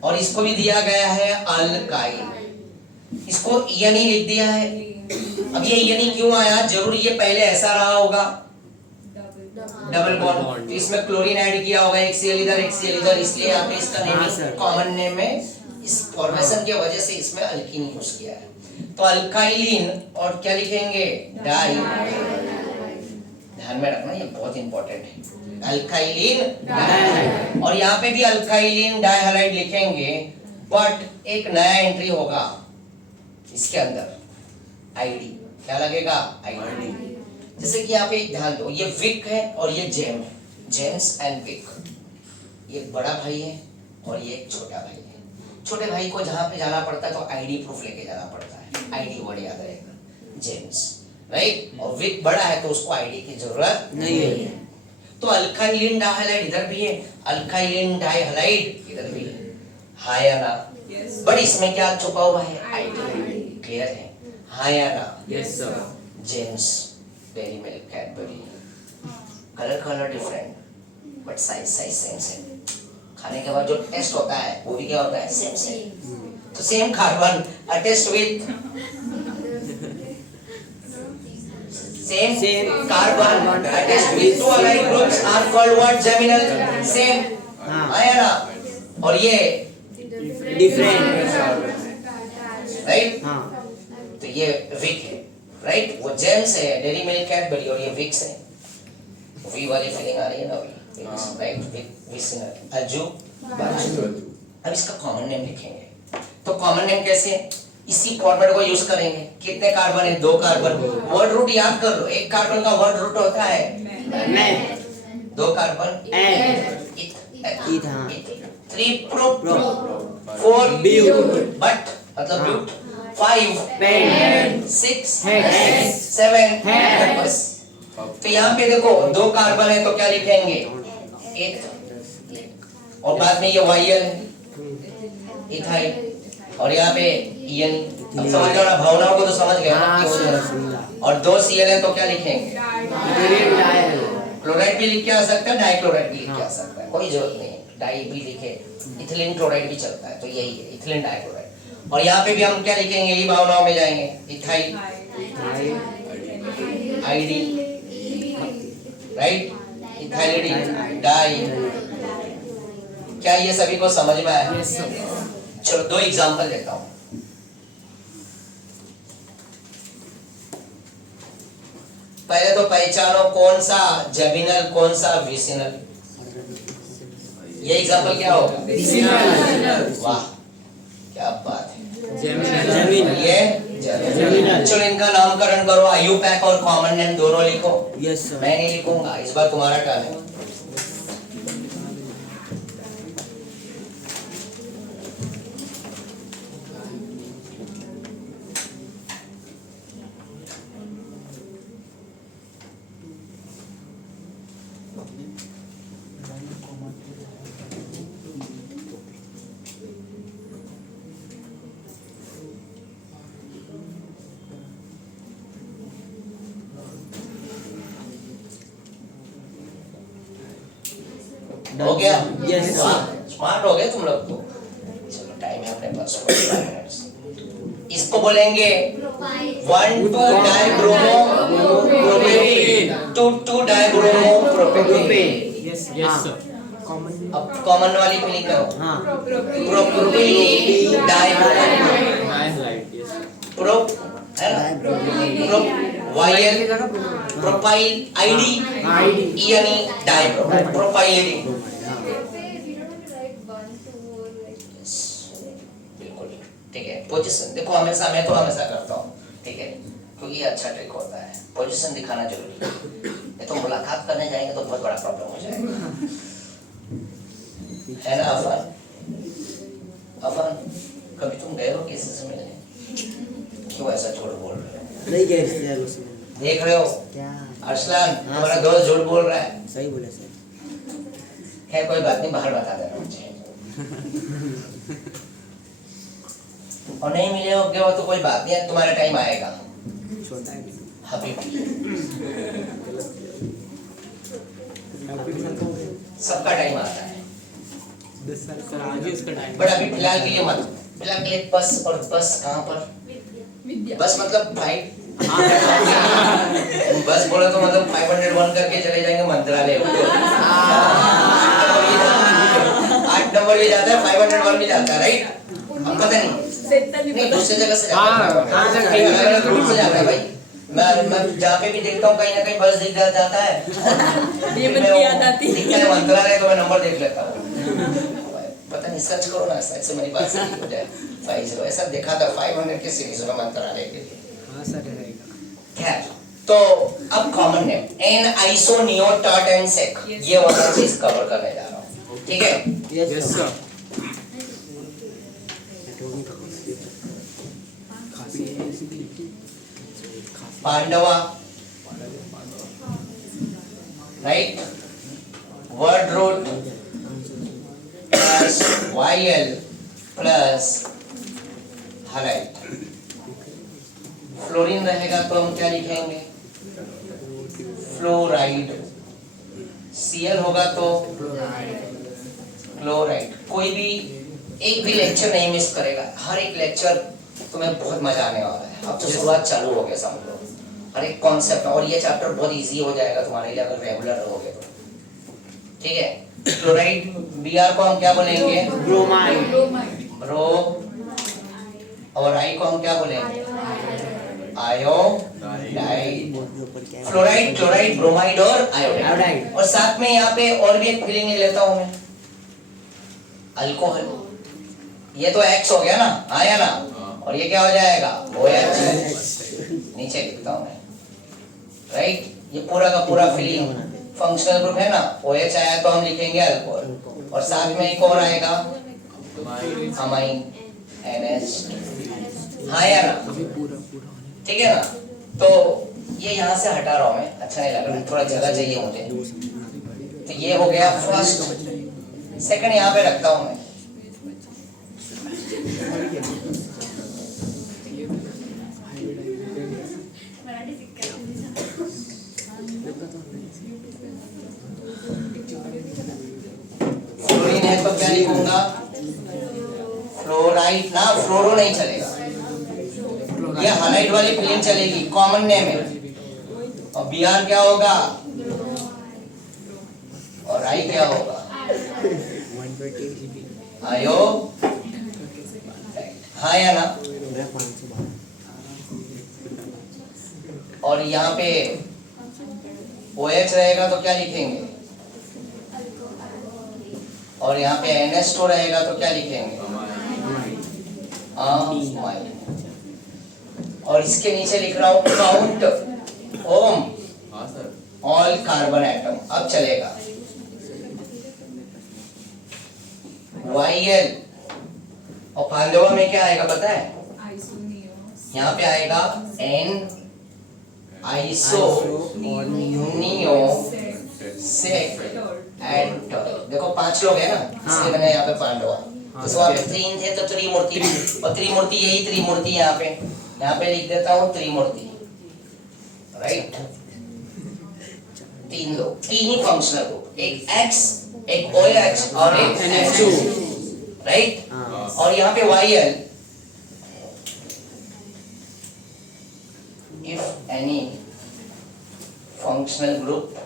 और इसको भी दिया गया है अल्काइल। इसको यानी लिख दिया है। अब ये यानी क्यों आया? जरूर ये पहले ऐसा रहा होगा, डबल बॉन्ड, तो इसमें क्लोरीन ऐड किया होगा, एक Cl इधर एक Cl इधर, इसलिए यहाँ पे इसका नेम कॉमन नेम में इस फॉर्मेशन की वजह से इसमें अल्कीन यूज किया है। तो अल्काइलिन और क्या लिखेंगे? डाई। ध्यान में रखना ये बहुत इंपॉर्टेंट है, अल्काइलिन डाई। और यहाँ पे भी अल्काइलिन डाइहालाइड लिखेंगे, बट एक नया एंट्री होगा इसके अंदर, आईडी। क्या लगेगा? आईडी। जैसे कि यहाँ पे ध्यान दो, ये विक है और ये जेम है, जेम्स एंड विक। ये बड़ा भाई है और ये एक छोटा भाई है। छोटे भाई को जहाँ पे जाना पड़ता है तो आईडी प्रूफ लेके जाना पड़ता है, आईडी वर्ड याद रहेगा, जेम्स, राइट। और विक बड़ा है तो उसको आईडी की जरूरत नहीं है। तो अल्काइलिन डाइहालाइड इधर भी है, अल्काइलिन डाइहालाइड इधर भी है, हाँ या ना? बट इसमें क्या छुपा हुआ है? आईडी। क्लियर है? हाँ या ना? Yes sir. James, dairy milk, Cadbury, colour different but size same. खाने के बाद जो टेस्ट होता है वो भी क्या होता है? सेम। तो same carbon attached with same carbon attached with two allied groups are called what? Geminal. Same, आया ना? और ये डिफरेंट, राइट। हाँ। तो ये विक है, राइट। वो जेम्स है, डेयरी मिल्क, कैडबरी, और ये विक्स है। वी वाली फीलिंग आ रही है ना, वी, राइट। विसिनल, आजू बाजू। अब इसका कॉमन नेम लिखेंगे, तो कॉमन नेम कैसे? इसी फॉर्मेट को यूज करेंगे। कितने कार्बन है? 2 कार्बन। वर्ड रूट याद कर लो, एक कार्बन का वर्ड रूट होता है में, 2 कार्बन इत, 3 प्रोप, 4 ब्यूट, बट मतलब ब्यूट, 5 पेंट, 6 हेक्स, 7 हेक्स। तो यहाँ पे देखो 2 कार्बन है तो क्या लिखेंगे? एक, और बाद में ये YL है, इथाइल, और यहाँ पे EN। अब समझ गए ना, भावनाओं को तो समझ गए ना। और 2 Cl है तो क्या लिखेंगे? क्लोराइड भी लिख के आ सकता है, डाइक्लोराइड भी लिख के आ सकता है, कोई जरूरत नहीं है, डाई भी लिखे, इथिलीन क्लोराइड भी चलता है, तो यही है इथिलीन डाइक्लोराइड। और यहाँ पे भी हम क्या लिखेंगे? यही भावनाओं में जाएंगे, इथाइल, आईडी, राइट, इथाइलिडी, डाई। क्या ये सभी को समझ में आया? चलो 2 एग्जांपल देता हूँ। पहले तो पहचानो कौन सा जेमिनल, कौन सा विसिनल। ये एग्जांपल क्या होगा? विसिनल। वाह क्या बात है, जेमिनल। ये जेमिनल। चलो इनका नामकरण करो, आईयूपैक और कॉमन नेम दोनों लिखो। Yes sir. मैं नहीं लिखूंगा, इस बार तुम्हारा टर्न है। हो गया? Yes, sir. स्मार्ट हो गए तुम लोग तो। चलो टाइम है अपने पास 45 मिनट्स। इसको बोलेंगे 1,2-dibromopropane, 2,2-dibromopropane. Yes Yes, sir. Common अब कॉमन वाली फीलिंग करो. हाँ Propylene-dibromoprop. Nine light. Yes, sir. Prop है ना? Prop YL propyl ID ENE dibro propylene. बिल्कुल ठीक है. पोजीशन देखो, हमेशा मैं तो हमेशा करता हूँ, ठीक है, क्योंकि ये अच्छा ट्रिक होता है. पोजीशन दिखाना जरूरी है. नहीं तो मुलाकात करने जाएंगे तो बहुत बड़ा प्रॉब्लम हो जाएगा, है ना? अफान कभी तुम गए हो किसी से मिलने? क्यों ऐसा झूठ बोल रहे हो? नहीं गए रिश्तेदार उसमें देख रहे हो क्या अरसलान, तुम्हारा दोस्त झूठ बोल रहा है. सही बोले सर खैर कोई बात नहीं, बाहर बता देना मुझे. और नहीं मिले हो गए हो तो कोई बात नहीं है, तुम्हारा टाइम आएगा छोटा है हबीबी. सबका टाइम आता है, 10 साल Sir, आज ही उसका time. बट अभी फिलहाल के लिए मत. फिलहाल के लिए बस. और बस कहाँ पर? बस मतलब भाई बस बोले तो मतलब 501 करके चले जाएंगे मंत्रालय. 8 नंबर भी जाता है, 501 भी जाता है, राइट? हम पता नहीं दूसरी जगह से जाता है. अलग-अलग रूट से जाता है भाई. मैं जहाँ पे भी देखता हूँ कहीं ना कहीं बस दिख जाता है. दिखता है मंत्रालय, तो मैं नंबर देख लेता हूँ. पता नहीं, सर्च करो ना, शायद से मेरी बात सही हो जाए. 50 ऐसा देखा था 500 के सीरीज में मंत्रालय के लिए. हाँ सर रहेगा खैर, तो अब कॉमन नेम एन आइसोनियोटार्टेंसेक, ये वाला चीज कवर करने जा रहा हूँ, ठीक है? Yes, sir. पांडवा, right? Word root plus YL plus halide. Fluorine रहेगा तो हम क्या लिखेंगे? फ्लोराइड. Cl होगा तो क्लोराइड. कोई भी एक भी लेक्चर नहीं मिस करेगा. हर एक लेक्चर तुम्हें बहुत मजा आने वाला है. अब तो शुरुआत चालू हो गया समझ लो. हर एक कॉन्सेप्ट, और ये चैप्टर बहुत इजी हो जाएगा तुम्हारे लिए अगर रेगुलर रहोगे तो, ठीक है? क्लोराइड Br को हम क्या बोलेंगे? Bromide bro. और I को हम क्या बोलेंगे? आयोडाइड. फ्लोराइड, क्लोराइड, ब्रोमाइड और आयोडाइड. और साथ में यहाँ पे और भी एक फीलिंग ले लेता हूँ मैं, अल्कोहल. ये तो X हो गया ना, आया ना? और ये क्या हो जाएगा? OH. नीचे लिखता हूँ मैं, राइट? ये पूरा का पूरा फीलिंग फंक्शनल ग्रुप है ना. OH आया तो हम लिखेंगे अल्कोहल, और साथ में एक और आएगा अमाइन, NH. हाँ या ना? ठीक है ना? तो ये यहाँ से हटा रहा हूँ मैं, अच्छा नहीं लग रहा है, थोड़ा जगह चाहिए मुझे. तो ये हो गया फर्स्ट. सेकंड यहाँ पे रखता हूँ मैं. फ्लोरीन है तो क्या लिखूंगा? फ्लोराइड ना, फ्लोरो नहीं चलेगा. ये हाइलाइट वाली फीलिंग चलेगी, कॉमन नेम है. और Br क्या होगा? और I क्या होगा? आयो. हाँ या ना? और यहाँ पे OH रहेगा तो क्या लिखेंगे? और यहाँ पे NH2 रहेगा तो क्या लिखेंगे? अमाइन. और इसके नीचे लिख रहा हूँ काउंट ओम ऑल कार्बन एटम. अब चलेगा YL. और पांडवा में क्या आएगा पता है? यहाँ पे आएगा N iso neo sec and. देखो 5 लोग हैं ना, इसलिए मैंने यहाँ पे पांडवा. तो वहाँ पे 3 थे तो त्रिमूर्ति, और त्रिमूर्ति यही त्रिमूर्ति यहाँ पे लिख देता हूँ त्रिमूर्ति, राइट? 3 लोग, 3 ही फंक्शनल ग्रुप, एक X, एक OH और एक NH2, राइट? और यहाँ पे YL if any functional group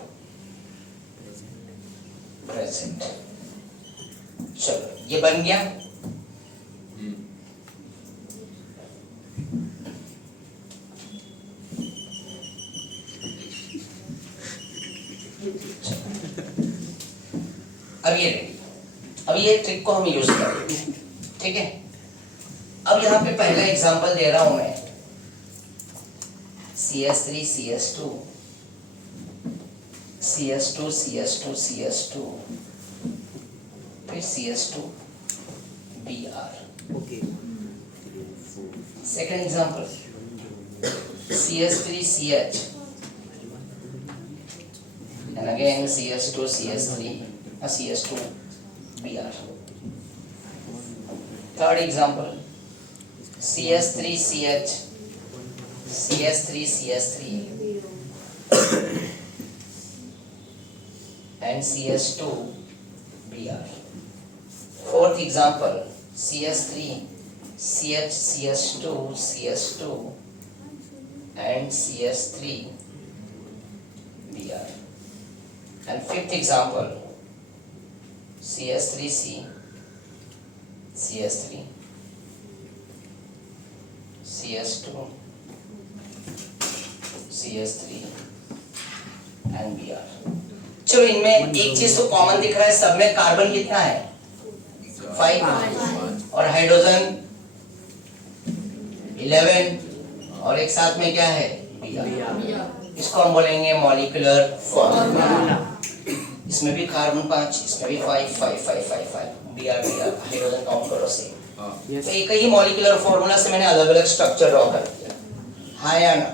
present. चलो ये बन गया. अब ये रेडी. अब ये ट्रिक को हम यूज करेंगे. ठीक है. अब यहाँ पे पहला एग्जांपल दे रहा हूं मैं. CS3 CS2 CS2 CS2 CS2 फिर CS2 BR. Okay. Second example CS3 CH and again CS2 CS3 CS2 BR. Third example CS3 CH CS3 CS3 and CS2 BR. Fourth example CS3 CH CS2 CS2 and CS3 BR. And fifth example CS3C CS3 CS2 CS3 and BR. चलो इनमें एक चीज तो कॉमन दिख रहा है. सब में कार्बन कितना है? 5 और हाइड्रोजन 11 और एक साथ में क्या है? Br. इसको हम बोलेंगे मॉलिक्यूलर फॉर्मूला. इसमें भी कार्बन 5, इसमें भी 5 5 5 5 5 Br हाइड्रोजन काउंट करो से. तो एक ही मॉलिक्यूलर फॉर्मूला से मैंने अलग अलग स्ट्रक्चर ड्रॉ कर दिया. हाँ या ना?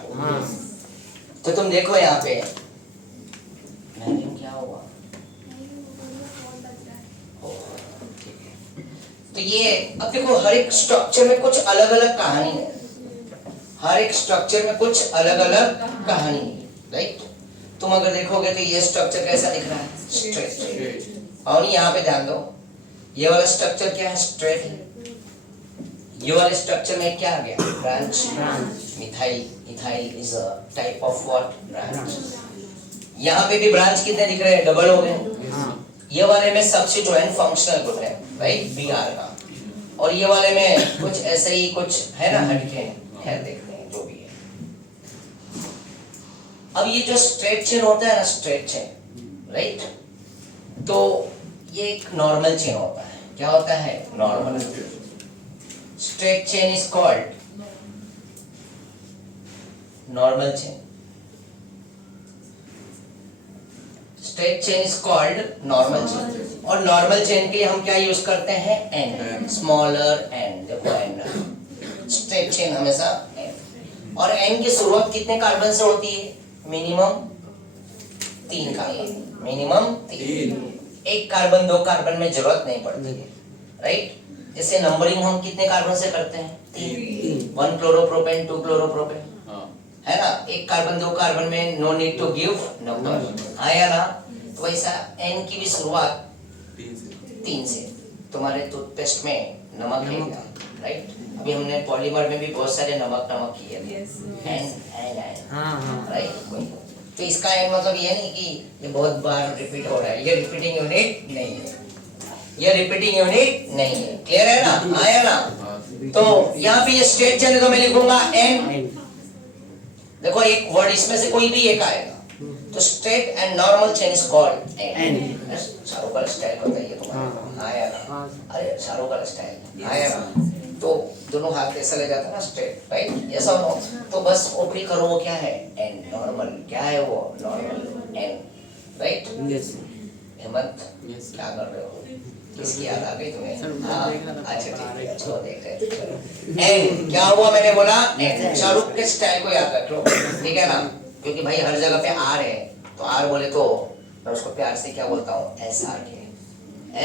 तो तुम देखो यहाँ पे क्या हुआ. तो ये अब देखो हर एक स्ट्रक्चर में कुछ अलग अलग कहानी है. हर एक स्ट्रक्चर में कुछ अलग अलग कहानी है. राइट. तुम अगर देखोगे तो ये स्ट्रक्चर कैसा दिख रहा है? स्ट्रेट. और यहाँ पे ध्यान दो, ये वाला स्ट्रक्चर क्या है? स्ट्रेट है. ये वाले स्ट्रक्चर में क्या आ गया? Branch. Methyl. Ethyl is a type of what? Branch. यहाँ पे भी ब्रांच कितने दिख रहे हैं? डबल हो गए. ये वाले में सब्स्टिट्यूएंट फंक्शनल ग्रुप है, राइट? Br का. और ये वाले में कुछ ऐसे ही कुछ है ना, हटके. खैर देखते हैं जो भी है. अब ये जो स्ट्रेट चेन होता है ना, स्ट्रेट चेन, राइट? तो ये एक नॉर्मल चेन होता है. क्या होता है? Normal. Straight chain is called normal chain. Straight chain is called normal chain. और नॉर्मल चेन के लिए हम क्या यूज करते हैं? एन. Smaller N. देखो एन. स्ट्रेट चेन हमेशा एन. और एन की शुरुआत कितने कार्बन से होती है? Minimum 3 carbon. मिनिमम 3. एक कार्बन 2 कार्बन में जरूरत नहीं पड़ती है, राइट? जैसे नंबरिंग हम कितने कार्बन से करते हैं? 3. 1 क्लोरोप्रोपेन 2 क्लोरोप्रोपेन, है ना? एक कार्बन 2 कार्बन में no need to give number. आया ना? तो वैसा एन की भी शुरुआत 3 से. तुम्हारे टूथपेस्ट में नमक है, राइट? अभी हमने पॉलीमर में भी बहुत सारे नमक किए थे. N right. तो इसका एन मतलब ये नहीं कि ये बहुत बार रिपीट हो रहा है. ये रिपीटिंग यूनिट नहीं है. ये रिपीटिंग यूनिट नहीं है. क्लियर है ना? आया ना? तो यहाँ पे ये स्ट्रेट चेन है तो मैं लिखूंगा एन. देखो एक वर्ड इसमें से कोई भी एक आएगा. तो straight and normal chain is called an. Shahrukh का स्टाइल बताइए तुम्हारा. आया ना? अरे शाहरुख का स्टाइल आया ना? तो दोनों हाथ ऐसा ले जाता है ना, स्ट्रेट, राइट? ऐसा हो तो बस ओपरी करो. वो क्या है? एन. नॉर्मल. क्या है वो? Normal N, right? Yes. Hemant क्या कर रहे हो? किसकी याद आ गई तुम्हें? अच्छा ठीक है, चलो देख रहे हैं. एन क्या हुआ? मैंने बोला एन. शाहरुख के स्टाइल को याद रख लो, ठीक है ना? क्योंकि भाई हर जगह पे आर है, तो आर बोले तो मैं उसको प्यार से क्या बोलता हूँ? एस आर के.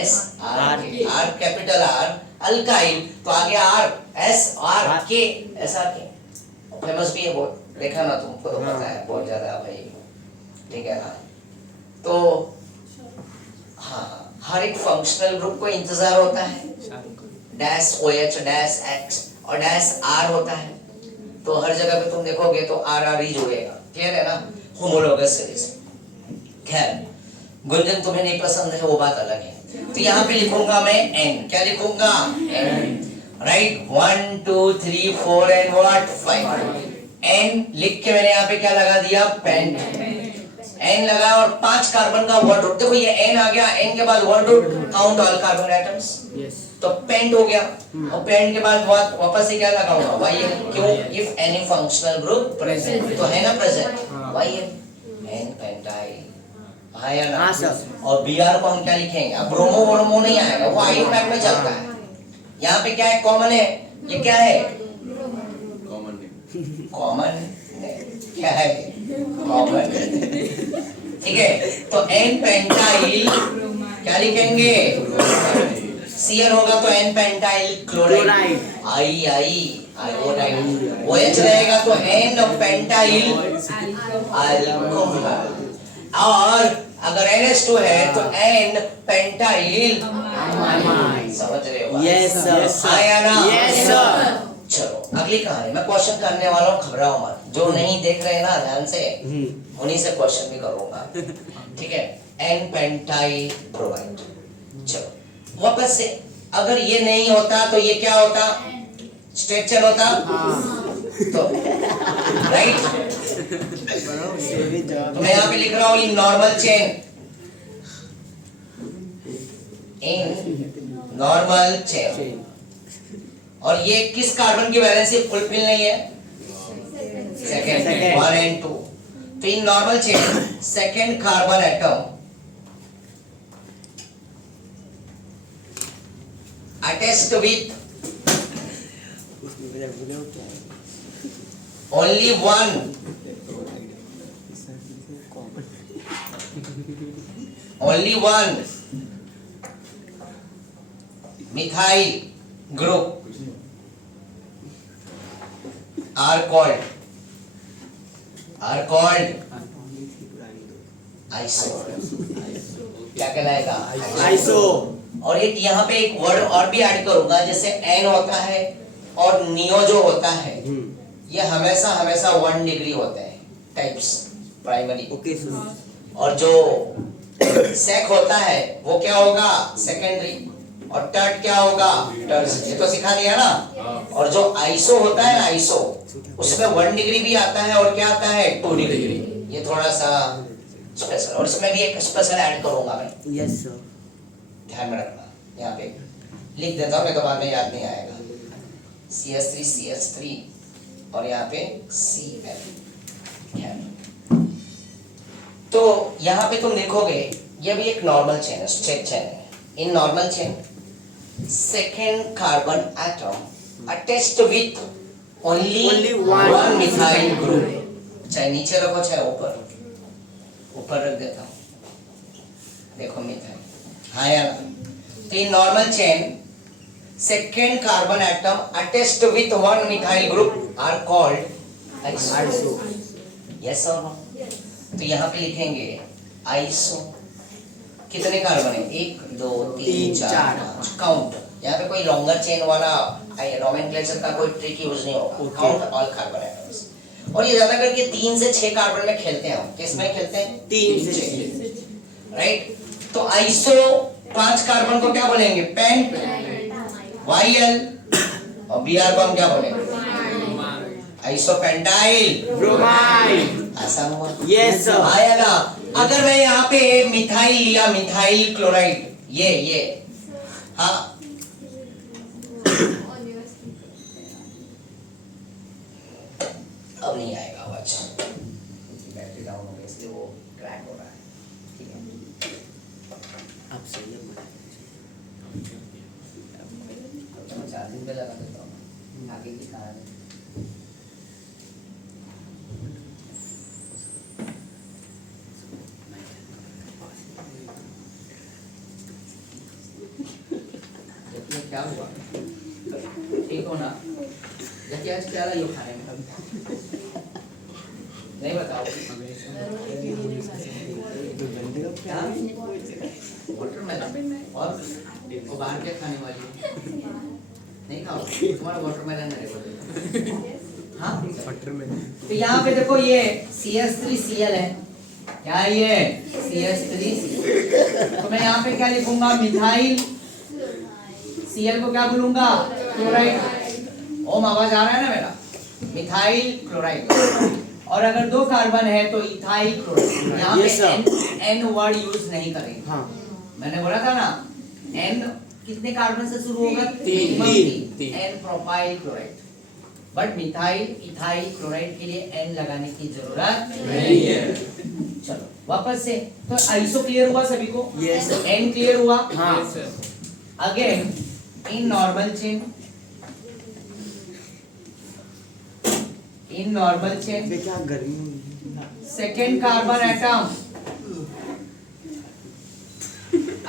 एस आर के. आर कैपिटल आर अल्काइल, तो आगे आर एस आर के. एस आर के फेमस भी है बहुत. देखा ना, तुमको तो पता है बहुत ज्यादा भाई, ठीक है ना? तो हाँ, हर एक फंक्शनल ग्रुप को इंतजार होता है. डैश OH डैश X और डैश R होता है. तो हर जगह पे तुम देखोगे तो RR ही जुड़ेगा, क्लियर है ना, होमोलोगस सीरीज। खैर गुंजन तुम्हें नहीं पसंद है वो बात अलग है। तो यहाँ पे लिखूंगा मैं n, क्या लिखूंगा n, right 1 2 3 4 and what 5, n लिख के मैंने यहाँ पे क्या लगा दिया, पेंट, n लगा और 5 कार्बन का वर्ड रूट, देखो ये n आ गया, n के बाद word root count all carbon atoms, तो पेंट हो गया, और पेंट के बाद वापस से क्या लगाऊंगा वाई, क्यों, if any functional group present, तो है ना प्रेजेंट वाई एन पेंटाइल, हाँ या ना, हाँ सर। और Br को हम क्या लिखेंगे, अब ब्रोमो ब्रोमो नहीं आएगा, वो आयोडाइड में चलता है। यहाँ पे क्या है, कॉमन है, ये क्या है, कॉमन नेम, कॉमन क्या है, कॉमन, ठीक है, तो n पेंटाइल क्या लिखेंगे, Cl होगा तो n पेंटाइल क्लोराइड, आई आयोडाइड, OH रहेगा तो n पेंटाइल अल्कोहल, और अगर NH2 है तो n पेंटाइल अमाइन, समझ रहे हो, यस सर, आया ना, यस सर। चलो अगली कहानी, मैं क्वेश्चन करने वाला हूँ, घबराओ मत, जो नहीं देख रहे ना ध्यान से, उन्हीं से क्वेश्चन भी करूंगा, ठीक है, n पेंटाइल ब्रोमाइड। चलो वापस से, अगर ये नहीं होता तो ये क्या होता, स्ट्रेट चेन होता, तो राइट, तो मैं यहाँ पे लिख रहा हूँ इन नॉर्मल चेन, इन नॉर्मल चेन, और ये किस कार्बन की वैलेंसी फुलफिल नहीं है, सेकेंड, 1 and 2, तो in normal chain second carbon atom attached with only one methyl group are called iso, क्या कहलाएगा, आइसो। और एक यहाँ पे एक वर्ड और भी ऐड करूंगा, जैसे n होता है और नियो जो होता है, ये हमेशा 1 डिग्री होते हैं टाइप्स प्राइमरी, ओके सर। और जो सेक होता है वो क्या होगा, सेकेंडरी, और टर्ट क्या होगा, टर्स, ये तो सिखा दिया ना। और जो आइसो होता है ना, आइसो उसमें 1 डिग्री भी आता है और क्या आता है 2 डिग्री, ये थोड़ा सा स्पेशल, और इसमें भी एक स्पेशल ऐड करूंगा मैं, यस सर। ध्यान में रखना, यहाँ पे लिख देता हूँ, मैं तो बाद में याद नहीं आएगा, CH3 और यहाँ पे Cl। तो यहाँ पे तुम देखोगे ये भी एक नॉर्मल चेन है, स्ट्रेट चेन है, इन normal chain second carbon atom attached with only one methyl group, चाहे नीचे रखो चाहे ऊपर रख देता हूँ, देखो मिथाइल, हाँ या ना, तो in normal chain second carbon atom attached with one methyl group are called iso, yes और नो, तो यहाँ पे लिखेंगे आइसो, कितने कार्बन है, 1 2 3 4 5, काउंट, यहाँ पे कोई लॉन्गर चेन वाला नोमेनक्लेचर का कोई ट्रिक यूज नहीं होगा, काउंट ऑल कार्बन एटम्स, और ये ज्यादा करके 3 से 6 कार्बन में खेलते हैं हम, किस में खेलते हैं, 3 से 6, राइट, तो आइसो 5 कार्बन को क्या बोलेंगे, पेंट, YL, और Br को हम क्या बोलेंगे, आइसोपेंटाइल ब्रोमाइड, आसान हुआ, यस सर। आया ना। अगर मैं यहाँ पे मिथाइल लिया, मिथाइल क्लोराइड, ये हाँ, अब नहीं आएगा आवाज, बैटरी डाउन हो गई इसलिए वो क्रैक हो रहा है, ठीक है, आप सही है, तो मैं चार्जिंग पे लगा देता हूँ, आगे की कहानी। क्या हुआ, ठीक हो ना, जैसे आज क्या ला यो खाने में, नहीं बताओ, वाटरमेलन और वो बाहर क्या खाने वाली, नहीं खाओ, तुम्हारा वाटरमेलन है, हाँ तो यहाँ पे देखो ये CH3Cl है, क्या है ये CH3Cl। तो मैं यहाँ पे क्या लिखूंगा, मिथाइल Cl को क्या बोलूंगा, क्लोराइड। ओम आवाज आ रहा है ना मेरा, मिथाइल क्लोराइड। और अगर दो कार्बन है तो इथाइल क्लोराइड। यहाँ Yes, sir. पे N वर्ड यूज नहीं करेंगे। हाँ मैंने बोला था ना, N कितने कार्बन से शुरू होगा, तीन। N propyl chloride. But methyl ethyl chloride के लिए N लगाने की जरूरत नहीं है। चलो वापस से, तो आइसो क्लियर हुआ सभी को, Yes. N क्लियर हुआ। हाँ अगेन इन नॉर्मल चेन ये क्या गर्मी हुई second carbon atom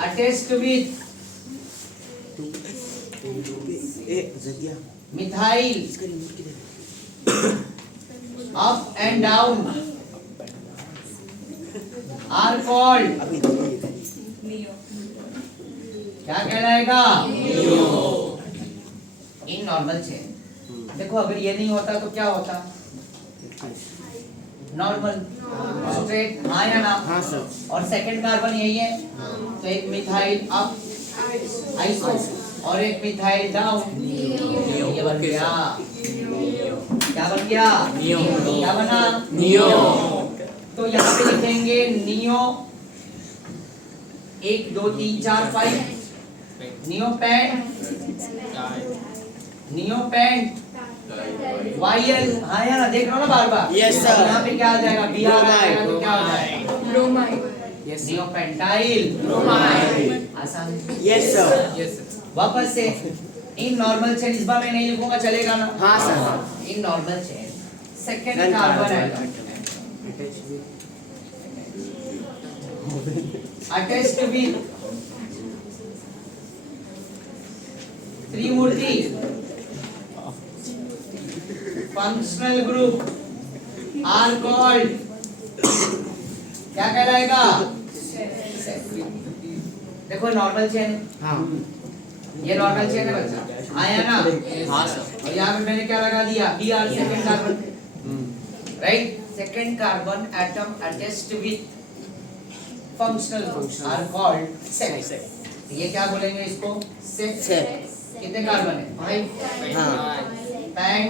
attached with a जगिया मिथाइल इसका रिमोट किधर up and down are called, अभी क्या कहलाएगा, इन नॉर्मल चेन। देखो अगर ये नहीं होता तो क्या होता, नॉर्मल स्ट्रेट, हाँ या ना। हाँ सर और सेकंड कार्बन यही है, तो एक मिथाइल अप आइसो और एक मिथाइल डाउन, ये बन गया, क्या बन गया, क्या बना, नियो। तो यहाँ पे लिखेंगे नियो 1 2 3 4 5 नियोपेंट YL, हाँ या ना, देख रहे हो ना बार बार। Yes, sir. यहाँ पे क्या आ जाएगा, B आ जाएगा तो क्या हो जाएगा, नियोपेंटाइल। आसान है। यस सर वापस से इन नॉर्मल चेन, इस बार मैं नहीं लिखूंगा, चलेगा ना। हाँ sir in normal chain second carbon atom attached with त्रिमूर्ति फंक्शनल ग्रुप आर कॉल्ड, क्या कहलाएगा, देखो नॉर्मल चेन, हाँ ये नॉर्मल चेन है बच्चा, आया ना। हाँ सर। और यहाँ पे मैंने क्या लगा दिया, Br second carbon, right. Second carbon atom attached with functional group are called sec. ये क्या बोलेंगे इसको, सेक्स। कितने कार्बन है, 5। हाँ पेंट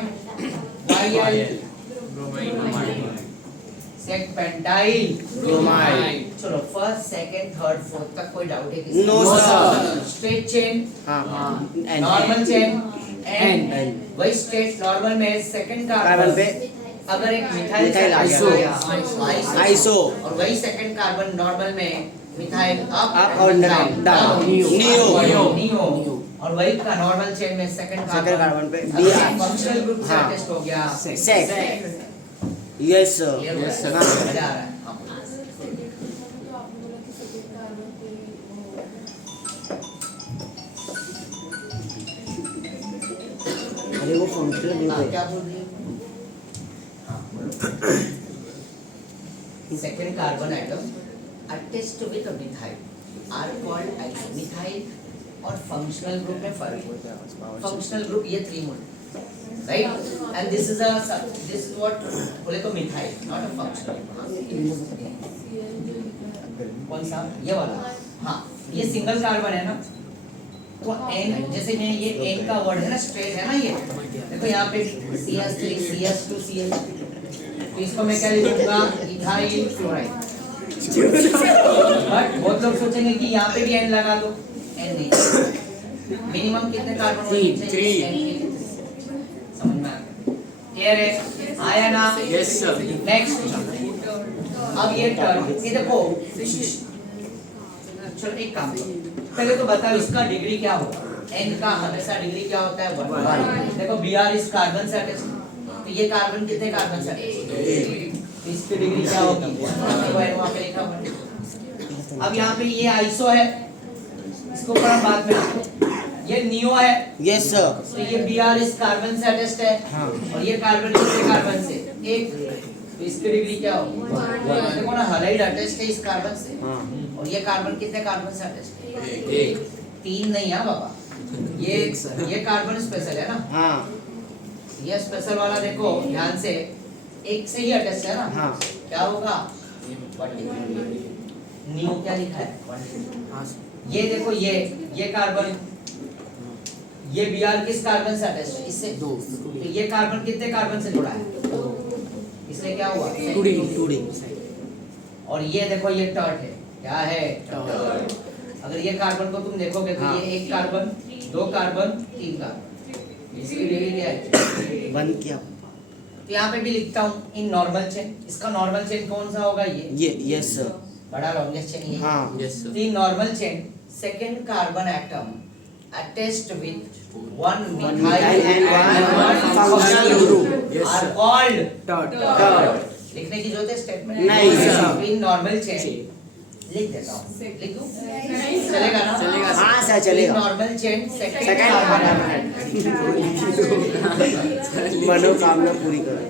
YL सेक पेंटाइल ब्रोमाइड चलो फर्स्ट सेकंड थर्ड फोर्थ तक कोई डाउट है किसी No, sir. स्ट्रेट चेन, हाँ नॉर्मल चेन, N. वही स्ट्रेट नॉर्मल में सेकंड कार्बन कार्बन पे अगर एक मिथाइल मिथाइल आइसो आइसो और वही सेकंड कार्बन नॉर्मल में मिथाइल Up और down. नियो और वही का नॉर्मल चेन में सेकंड कार्बन पे Br फंक्शनल ग्रुप से हाँ. अटैच हो गया सेक यस सर Yes, sir. हाँ मजा आ रहा है। हाँ. अरे वो फंक्शनल ग्रुप हाँ, है क्या बोल रही हो? हाँ, second carbon atom attached with methyl are called methyl और फंक्शनल ग्रुप में फर्क है। फंक्शनल ग्रुप ये त्रिमूल, right, and this is what बोले तो मिथाइल नॉट अ फंक्शनल। कौन सा, ये वाला, हाँ ये सिंगल कार्बन है ना, तो N जैसे मैं ये N का वर्ड है ना, स्ट्रेट है ना, ये देखो यहाँ पे CH3 CH2 CH, तो इसको मैं क्या लिखूंगा, इथाइल क्लोराइड। बट बहुत लोग सोचेंगे कि यहाँ पे भी N लगा दो, N नहीं, मिनिमम कितने कार्बन होने चाहिए, N समझ में आ गया, क्लियर है, आया ना। Yes sir. नेक्स्ट, अब ये टर्म, ये देखो, चलो एक काम करो, पहले तो बताओ इसका डिग्री क्या होगा, N का हमेशा डिग्री क्या होता है, 1। देखो Br इस कार्बन से अटैच, तो ये कार्बन कितने कार्बन से अटैच, तो इसकी डिग्री क्या होगी, वहाँ पे लिखा हुआ। अब यहाँ पे ये आइसो है, इसको ऊपर हम बाद में, ये नियो है, यस सर तो ये Br इस कार्बन से अटैच्ड है, हाँ और ये कार्बन कितने कार्बन से, 1, तो इसकी डिग्री क्या होगी, देखो ना हालाइड अटैच्ड है इस कार्बन से, हाँ और ये कार्बन कितने कार्बन से अटैच्ड है, एक 3 नहीं है बाबा, ये कार्बन स्पेशल है ना, हाँ ये स्पेशल वाला देखो ध्यान से, एक से ही अटैच है ना, हाँ क्या होगा 1 डिग्री। नियो क्या लिखा है 1 डिग्री। हाँ सर ये देखो ये कार्बन, ये Br किस कार्बन से अटैच है, इससे 2 तो ये कार्बन कितने कार्बन से जुड़ा है, इसलिए क्या हुआ 2 डिग्री और ये देखो ये टर्ट है, क्या है टर्ट। अगर ये कार्बन को तुम देखोगे तो हाँ। ये 1 कार्बन 2 कार्बन 3 कार्बन, इसकी डिग्री क्या है। बंद किया तो यहाँ पे भी लिखता हूँ इन नॉर्मल चेन, इसका नॉर्मल चेन कौन सा होगा, ये यस सर बड़ा लॉन्गेस्ट चेन ये। हाँ Yes, sir. The normal chain, second carbon atom attached with one methyl methyl and one functional group Yes, are sir. called Third. लिखने की जरूरत है स्टेटमेंट नहीं, sir. इन नॉर्मल चेन लिख देता हूँ, लिख दूँ चलेगा ना, चलेगा, sir. हाँ सर चलेगा normal chain second Second carbon मनोकामना पूरी करो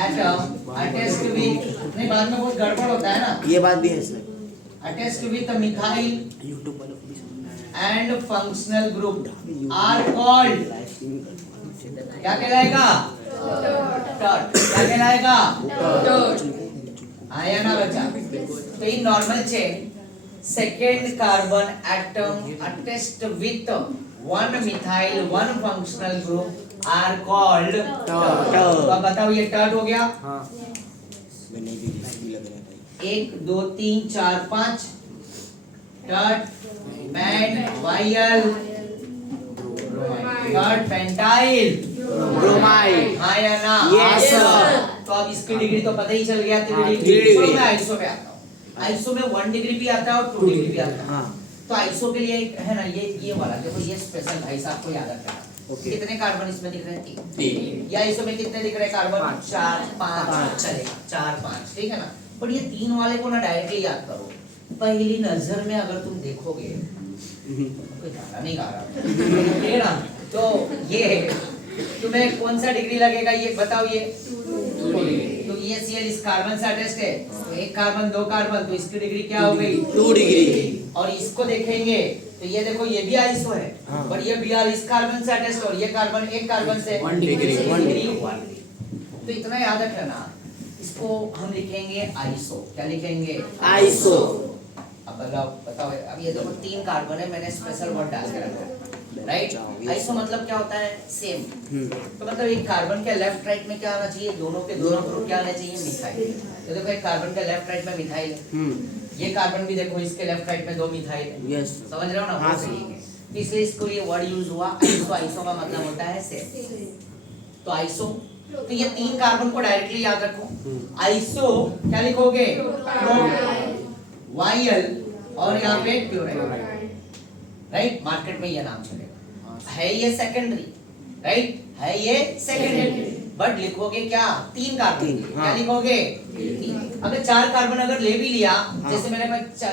एटम अटैच्ड विथ, नहीं बाद में बहुत गड़बड़ होता है ना, ये बात भी है sir attached with methyl YouTube वालों को भी समझना and functional group are called, क्या कहलाएगा टर्ट, क्या कहलाएगा आया ना बच्चा। तो in normal chain second carbon atom attached with one methyl one functional group are called tert. तो अब बताओ ये टर्ट हो गया, हाँ मैंने भी लग रहा है 1 2 3 4 5 tert pentyl tert pentyl bromide हाँ या ना, Yes, sir. तो अब इसकी डिग्री तो पता ही चल गया 3 हाँ, डिग्री। 3 डिग्री। चलो मैं आइसो पे आता हूँ, आइसो में 1 डिग्री भी आता है और 2 डिग्री भी आता है। हाँ तो आइसो के लिए एक है ना ये वाला देखो, ये स्पेशल भाई साहब को याद रखना। Okay. कितने कार्बन इसमें दिख रहे हैं 3, 3 या आइसो में कितने दिख रहे हैं कार्बन पाँच। 4 5 पाँच। चलेगा 4 5 ठीक है ना। बट ये 3 वाले को ना डायरेक्टली याद करो, पहली नजर में अगर तुम देखोगे कोई गाना नहीं गा रहा ठीक है ना, तो ये है तुम्हें कौन सा डिग्री लगेगा ये बताओ, ये 2 डिग्री। तो ये Cl इस कार्बन से अटैच्ड है, तो 1 कार्बन 2 कार्बन, तो इसकी डिग्री क्या हो गई 2 डिग्री। और इसको देखेंगे तो ये देखो ये भी आइसो है, हाँ। पर ये Br इस कार्बन से अटैच्ड और ये कार्बन 1 कार्बन से 1 डिग्री। 1 degree 1 degree. तो इतना याद रखना, इसको हम लिखेंगे आइसो, क्या लिखेंगे आइसो। अब बताओ अब ये देखो 3 कार्बन है, मैंने स्पेशल वर्ड डाल के रखा है राइट। आइसो मतलब क्या होता है सेम, तो मतलब एक कार्बन के लेफ्ट राइट में क्या आना चाहिए, दोनों के दोनों ग्रुप क्या आने चाहिए मिथाइल। तो देखो एक कार्बन के लेफ्ट राइट में मिथाइल है, ये कार्बन भी देखो इसके लेफ्ट राइट में 2 मिथाइल है, यस समझ रहे हो ना, हाँ, वो सही है। तो इसलिए इसको ये वर्ड यूज हुआ आइसो, आइसो का मतलब होता है सेम। तो आइसो, तो ये 3 कार्बन को डायरेक्टली याद रखो, आइसो क्या लिखोगे वायल और यहाँ पे क्लोराइड राइट, मार्केट में ये नाम चलेगा, है ये सेकेंडरी राइट, है ये सेकेंडरी, बट लिखोगे क्या 3 कार्बन, तीन, क्या हाँ। लिखोगे 3। अगर 4 कार्बन अगर ले भी लिया, जैसे मैंने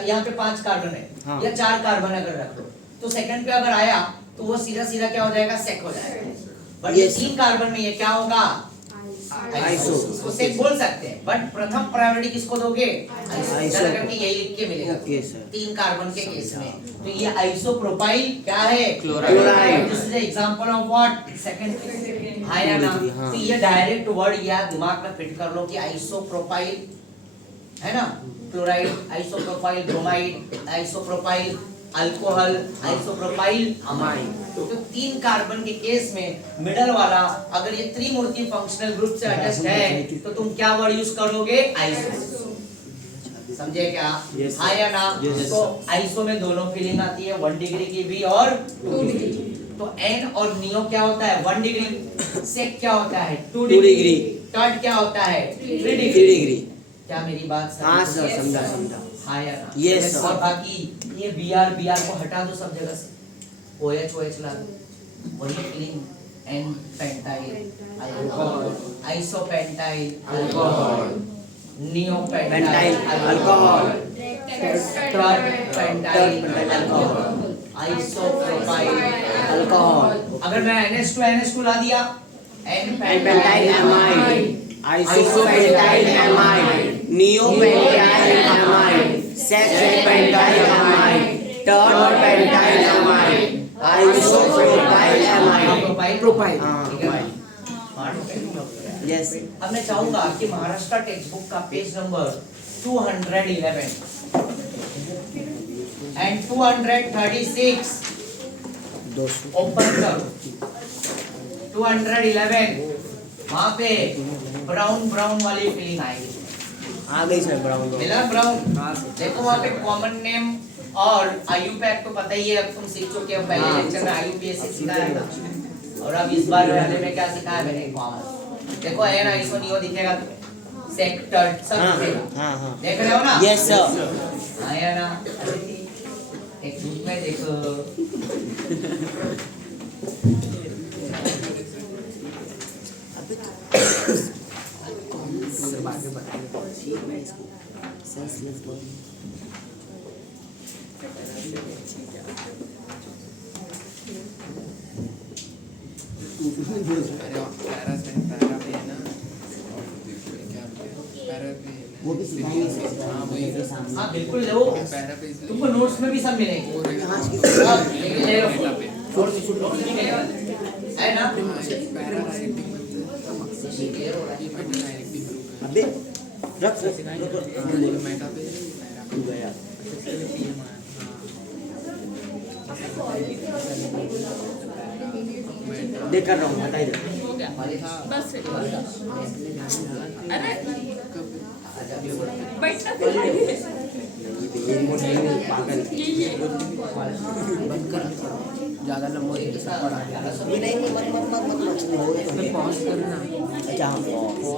यहाँ पे 5 कार्बन है हाँ। या 4 कार्बन अगर रख लो, तो सेकंड पे अगर आया तो वो सीधा सीधा क्या हो जाएगा सेक हो जाएगा। बट ये Yes. 3 कार्बन में ये क्या होगा आइसो। इसको सेक बोल सकते हैं, बट प्रथम प्रायोरिटी किसको दोगे आइसो। ज़रा करके यही लिख के मिलेगा Okay, sir. 3 कार्बन के केस में। तो ये आइसोप्रोपाइल क्या है Chloride. This is example of what second हाँ या ना। हाँ। तो ये डायरेक्ट वर्ड या दिमाग में फिट कर लो कि आइसोप्रोपाइल है ना, chloride, isopropyl bromide, isopropyl alcohol, isopropyl amide. तो 3 कार्बन के केस में मिडल वाला अगर ये त्रिमूर्ति फंक्शनल ग्रुप से अटैच्ड है तो तुम क्या वर्ड यूज करोगे आइसो, समझे क्या Yes, हाँ या ना। Yes, तो आइसो में दोनों फीलिंग आती है 1 डिग्री की भी और 2 डिग्री। तो एन और नियो क्या होता है 1 डिग्री, सेक क्या होता है 2 डिग्री, टर्ट क्या होता है 3 डिग्री। क्या मेरी बात हाँ समझ सर समझा समझा। हाँ या ना। Yes, sir. और बाकी ये Br को हटा दो सब जगह से, OH ला दो, वही feeling n pentyl alcohol, isopentyl alcohol, neopentyl alcohol, pentyl alcohol, isopropyl alcohol, अगर मैं NH2 ला दिया n pentyl amide, isopentyl amide, neopentyl amide, secpentyl amide, tertpentyl amide, isopropyl amide, propyl हाँ, ठीक है। स्मार्ट हो गए। यस अब मैं चाहूंगा कि महाराष्ट्र टेक्स्ट बुक का पेज नंबर 211 एंड 236 200 ओपन करो। 211 वहां पे ब्राउन ब्राउन वाली फीलिंग आएगी। आ गई सर ब्राउन मिला ब्राउन? देखो वहाँ पे कॉमन नेम और आईयूपैक तो पता ही है, अब तुम सीख चुके हो, पहले लेक्चर में आईयूपीएसी सिखाया था और अब इस बार वाले में क्या सिखाया मैंने? कॉमन। देखो है ना, इसको नियो दिखेगा तुम्हें, सेक्टर सब दिखेगा। हाँ हाँ देख रहे हो ना? यस सर हाँ या ना? एक बुक में देखो। सर बाद में बताएंगे सर स्लेस बोल वो भी सिखाएंगे सर। हाँ बिल्कुल लो, तुमको नोट्स में भी सब मिलेंगे। कहाँ से सब ले लो, नोट्स भी मिलेगा है ना? अबे रख गया देख कर रहा हूँ बताइए बस अरे बैठना पागल ये बंद कर ज़्यादा लंबा नहीं नहीं मत पॉज करना अच्छा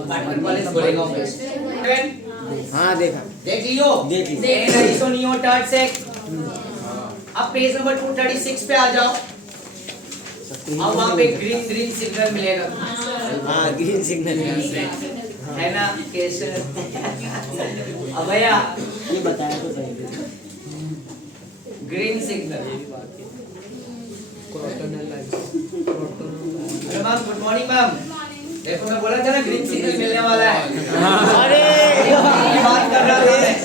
पार्टनर वाले बोलेगा बेस्ट। हाँ देखा देख लियो, देख लियो। देख रही सो नियो टर्ट से। अब पेज नंबर 236 पे आ जाओ। अब वहाँ पे ग्रीन ग्रीन सिग्नल मिलेगा। हाँ ग्रीन सिग्नल है ना केशर? अब भैया ये बताया तो सही green signal. Ma'am good morning ma'am. देखो मैं बोला था ना ग्रीन सिग्नल मिलने वाला है। अरे ये बात कर रहा था मैं।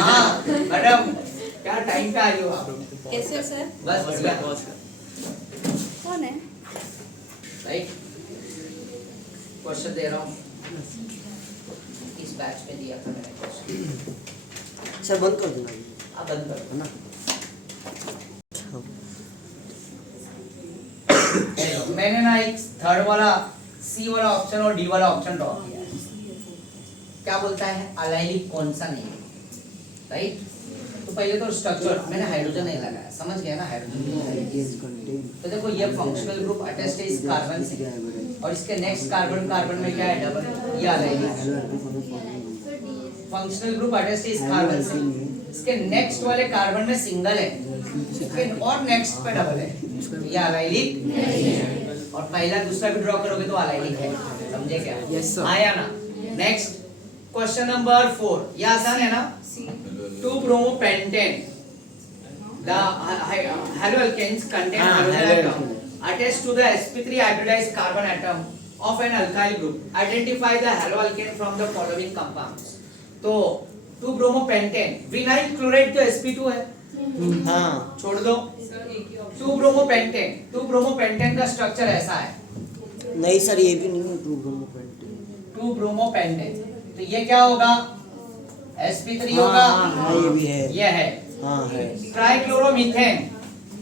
हाँ मैडम क्या टाइम पे आई हो आप? कैसे सर? बस बढ़िया। कौन है? राइट क्वेश्चन दे रहा हूँ, इस बैच में दिया था मैंने क्वेश्चन। सर बंद कर देना आप बंद करो है ना मैंने ना एक थर्ड वाला सी वाला ऑप्शन और डी वाला ऑप्शन ड्रॉ किया है। क्या बोलता है? अलाइलिक कौन सा नहीं है, राइट? तो पहले तो स्ट्रक्चर मैंने हाइड्रोजन नहीं लगाया, समझ गया ना? हाइड्रोजन तो देखो ये फंक्शनल ग्रुप अटैच्ड है इस कार्बन से और इसके नेक्स्ट कार्बन कार्बन में क्या है? डबल। ये अलाइलिक फंक्शनल ग्रुप अटैच्ड है इस कार्बन से, इसके नेक्स्ट वाले कार्बन में सिंगल है, इसके और नेक्स्ट पे डबल है, ये अलाइलिक। और पहला दूसरा भी ड्रॉ करोगे तो अलाइलिक है, समझे क्या? Yes sir. आया ना? नेक्स्ट क्वेश्चन नंबर 4, ये आसान है ना? 2-bromo-pentane, the haloalkanes contain halogen atom attached to the sp3 hybridized carbon atom of an alkyl group. Identify the haloalkane from the following compounds. तो 2-bromo-pentane, विनाइल क्लोराइड तो sp2 है, हाँ छोड़ दो। 2-bromo-pentane, 2-bromo-pentane का स्ट्रक्चर ऐसा है। नहीं सर ये भी नहीं है 2-bromo-pentane, तो ये क्या होगा? sp3 होगा। हाँ ये भी है ये है हाँ है ट्राइक्लोरोमीथेन।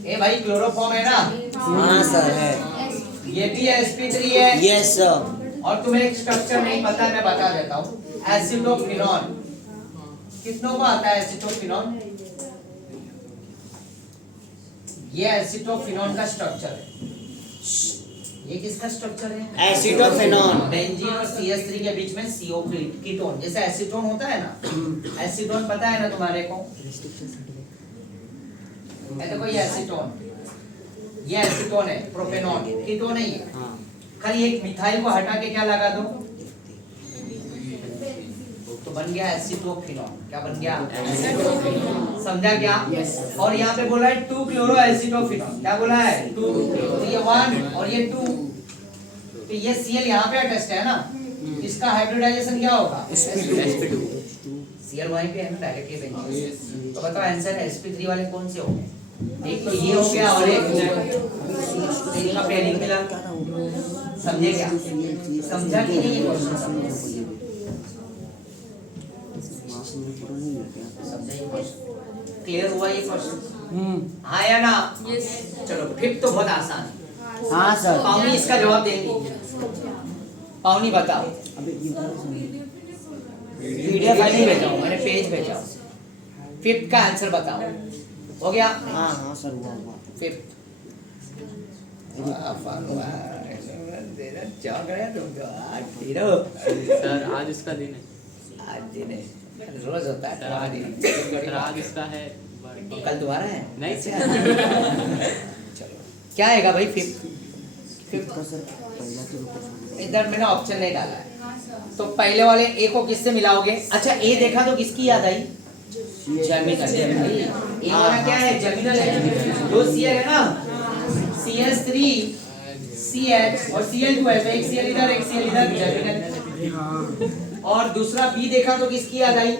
ए भाई क्लोरोफॉर्म है ना? हाँ सर है ये भी sp3 है। यस सर और तुम्हें एक स्ट्रक्चर नहीं पता, मैं बता देता हूँ। एसिटोफिनॉन, कितनों को आता है एसिटोफिनॉन? ये एसिटोफिनॉन का स्ट्रक्चर है। ये किसका स्ट्रक्चर है? एसिटोफिनॉन। बेंजीन और CH3 के बीच में CO कीटोन, जैसे एसीटोन होता है ना? एसीटोन पता है ना तुम्हारे को? देखो ये एसीटोन, ये एसीटोन है, प्रोपेनॉन कीटोन है ये। हाँ खाली एक मिथाइल को हटा के क्या लगा दो तो बन गया एसिटोफिनॉन। क्या बन गया? समझा क्या? और यहाँ पे बोला है 2-क्लोरो एसिटोफिनॉन। क्या बोला है? 2, तो ये 1 और ये 2, तो ये Cl यहाँ पे अटैच्ड है ना? इसका हाइब्रिडाइजेशन क्या होगा? sp2 Cl वहीं पे है ना, डायरेक्टली बेंजीन। तो बताओ आंसर sp3 वाले कौन से होंगे? एक तो ये हो गया और एक इनका पेयरिंग मिला समझे क्या? समझा कि नहीं ये क्वेश्चन? समझा ये क्वेश्चन? क्लियर हुआ ये क्वेश्चन? हाँ या ना? चलो फिफ्थ तो बहुत आसान है। हाँ सर। पावनी इसका जवाब देंगी। पावनी बताओ। पीडीएफ फाइल नहीं भेजा हूँ मैंने, पेज भेजा हूँ। फिफ्थ का आंसर बताओ। हो गया? हाँ हाँ सर हुआ हुआ। फिफ्थ सर आज इसका दिन है। आज दिन है, रोज होता है। सर आज इसका है। कल दोबारा है? नहीं चलो क्या आएगा भाई? फिफ्थ का सर पहला तो इधर मैंने ऑप्शन नहीं डाला है, तो पहले वाले ए को किससे मिलाओगे? अच्छा ए देखा तो किसकी याद आई? जर्मिनल। ए वाला क्या है? जर्मिनल है। दो सीएल है ना, CH3 CH और Cl2 है, तो एक Cl इधर एक Cl इधर, जर्मिनल। और दूसरा बी देखा तो किसकी याद आई?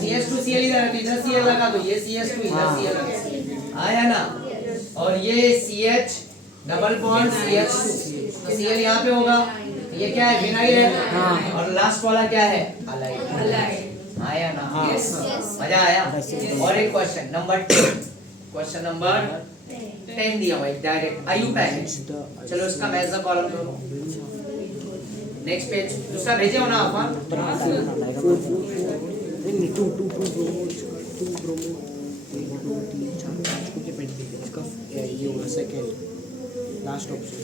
CH2 Cl इधर है, तो इधर Cl लगा दो, ये CH2 इधर Cl लगा, आया ना? और ये CH डबल बॉन्ड CH2, तो Cl यहाँ पे होगा। ये क्या है? विनाइल है। और लास्ट वाला क्या है? हालाइड। आया ना? मजा आया? और एक क्वेश्चन नंबर 10, क्वेश्चन नंबर 10 दिया भाई डायरेक्ट। आयु पैकेज। चलो इसका मेजर कॉलम करो। Next page. दूसरा भेजे हो ना अपन? ये होगा सेकंड लास्ट ऑप्शन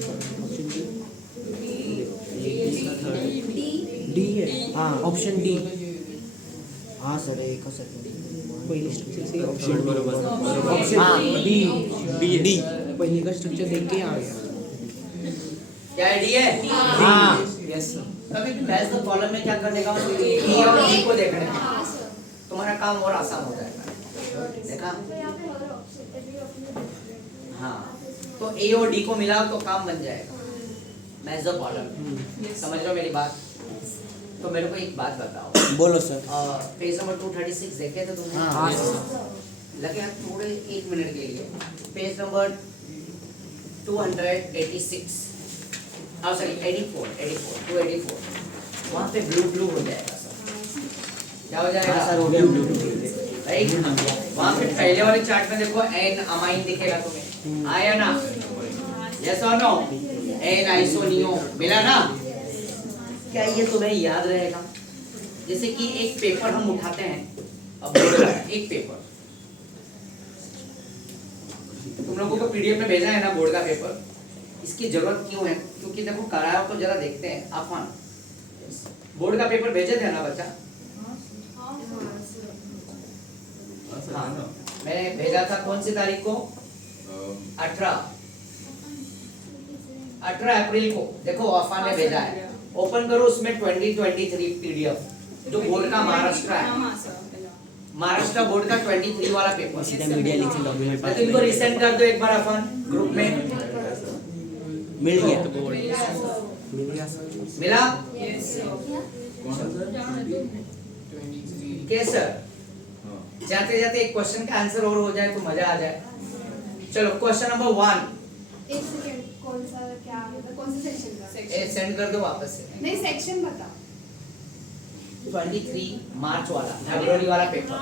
डी है। हाँ ऑप्शन डी। हाँ सर एक सेकंड पहिली स्ट्रक्चर ऑप्शन बरोबर ऑप्शन डी डी पहिली का स्ट्रक्चर देख के आ गया। क्या डी है? हाँ यस सर। कभी भी मेजर कॉलम में क्या करने का? ई और डी को देखने का, तुम्हारा काम और आसान हो जाएगा। देखा? हाँ, तो ए और डी को मिलाओ तो काम बन जाएगा मेजर कॉलम। समझ लो मेरी बात? तो मेरे को एक बात बताओ। बोलो सर। पेज नंबर 236 देखे थे तुमने? हाँ लगे हाथ थोड़े 1 मिनट के लिए। पेज नंबर 286, सॉरी 284, वहाँ पे ब्लू हो जाएगा सर। क्या हो जाएगा? सर हो गया ब्लू। राइट। वहाँ पे पहले वाले चार्ट में देखो एन अमाइन दिखेगा तुम्हें, आया ना? यस और नो? एन आइसोनियो मिला ना? क्या ये तुम्हें याद रहेगा? जैसे कि एक पेपर हम उठाते हैं, अब एक पेपर तुम लोगों को पीडीएफ में भेजा है ना, बोर्ड का पेपर। इसकी जरूरत क्यों है? क्योंकि देखो कराया तो जरा देखते हैं अपन। बोर्ड का पेपर भेजे थे ना बच्चा? हाँ, मैंने भेजा था कौन सी तारीख को? 18 अप्रैल को। देखो अफान ने भेजा है, ओपन करो, उसमें 2023 पीडीएफ जो बोर्ड का महाराष्ट्र है, महाराष्ट्र बोर्ड का 23 वाला पेपर। सीधा मीडिया लिख लो मेरे पास। तो इनको रिसेंड कर दो एक बार अपन ग्रुप में। मिल गया। मिला? कैसर जाते जाते एक क्वेश्चन का आंसर और हो जाए तो मजा आ जाए। चलो क्वेश्चन नंबर 1 एक सेकंड, कौन सा क्या मतलब कौन सा सेक्शन का? सेंड कर दो वापस से। नहीं सेक्शन बताओ। 23 मार्च वाला फरवरी वाला पेपर।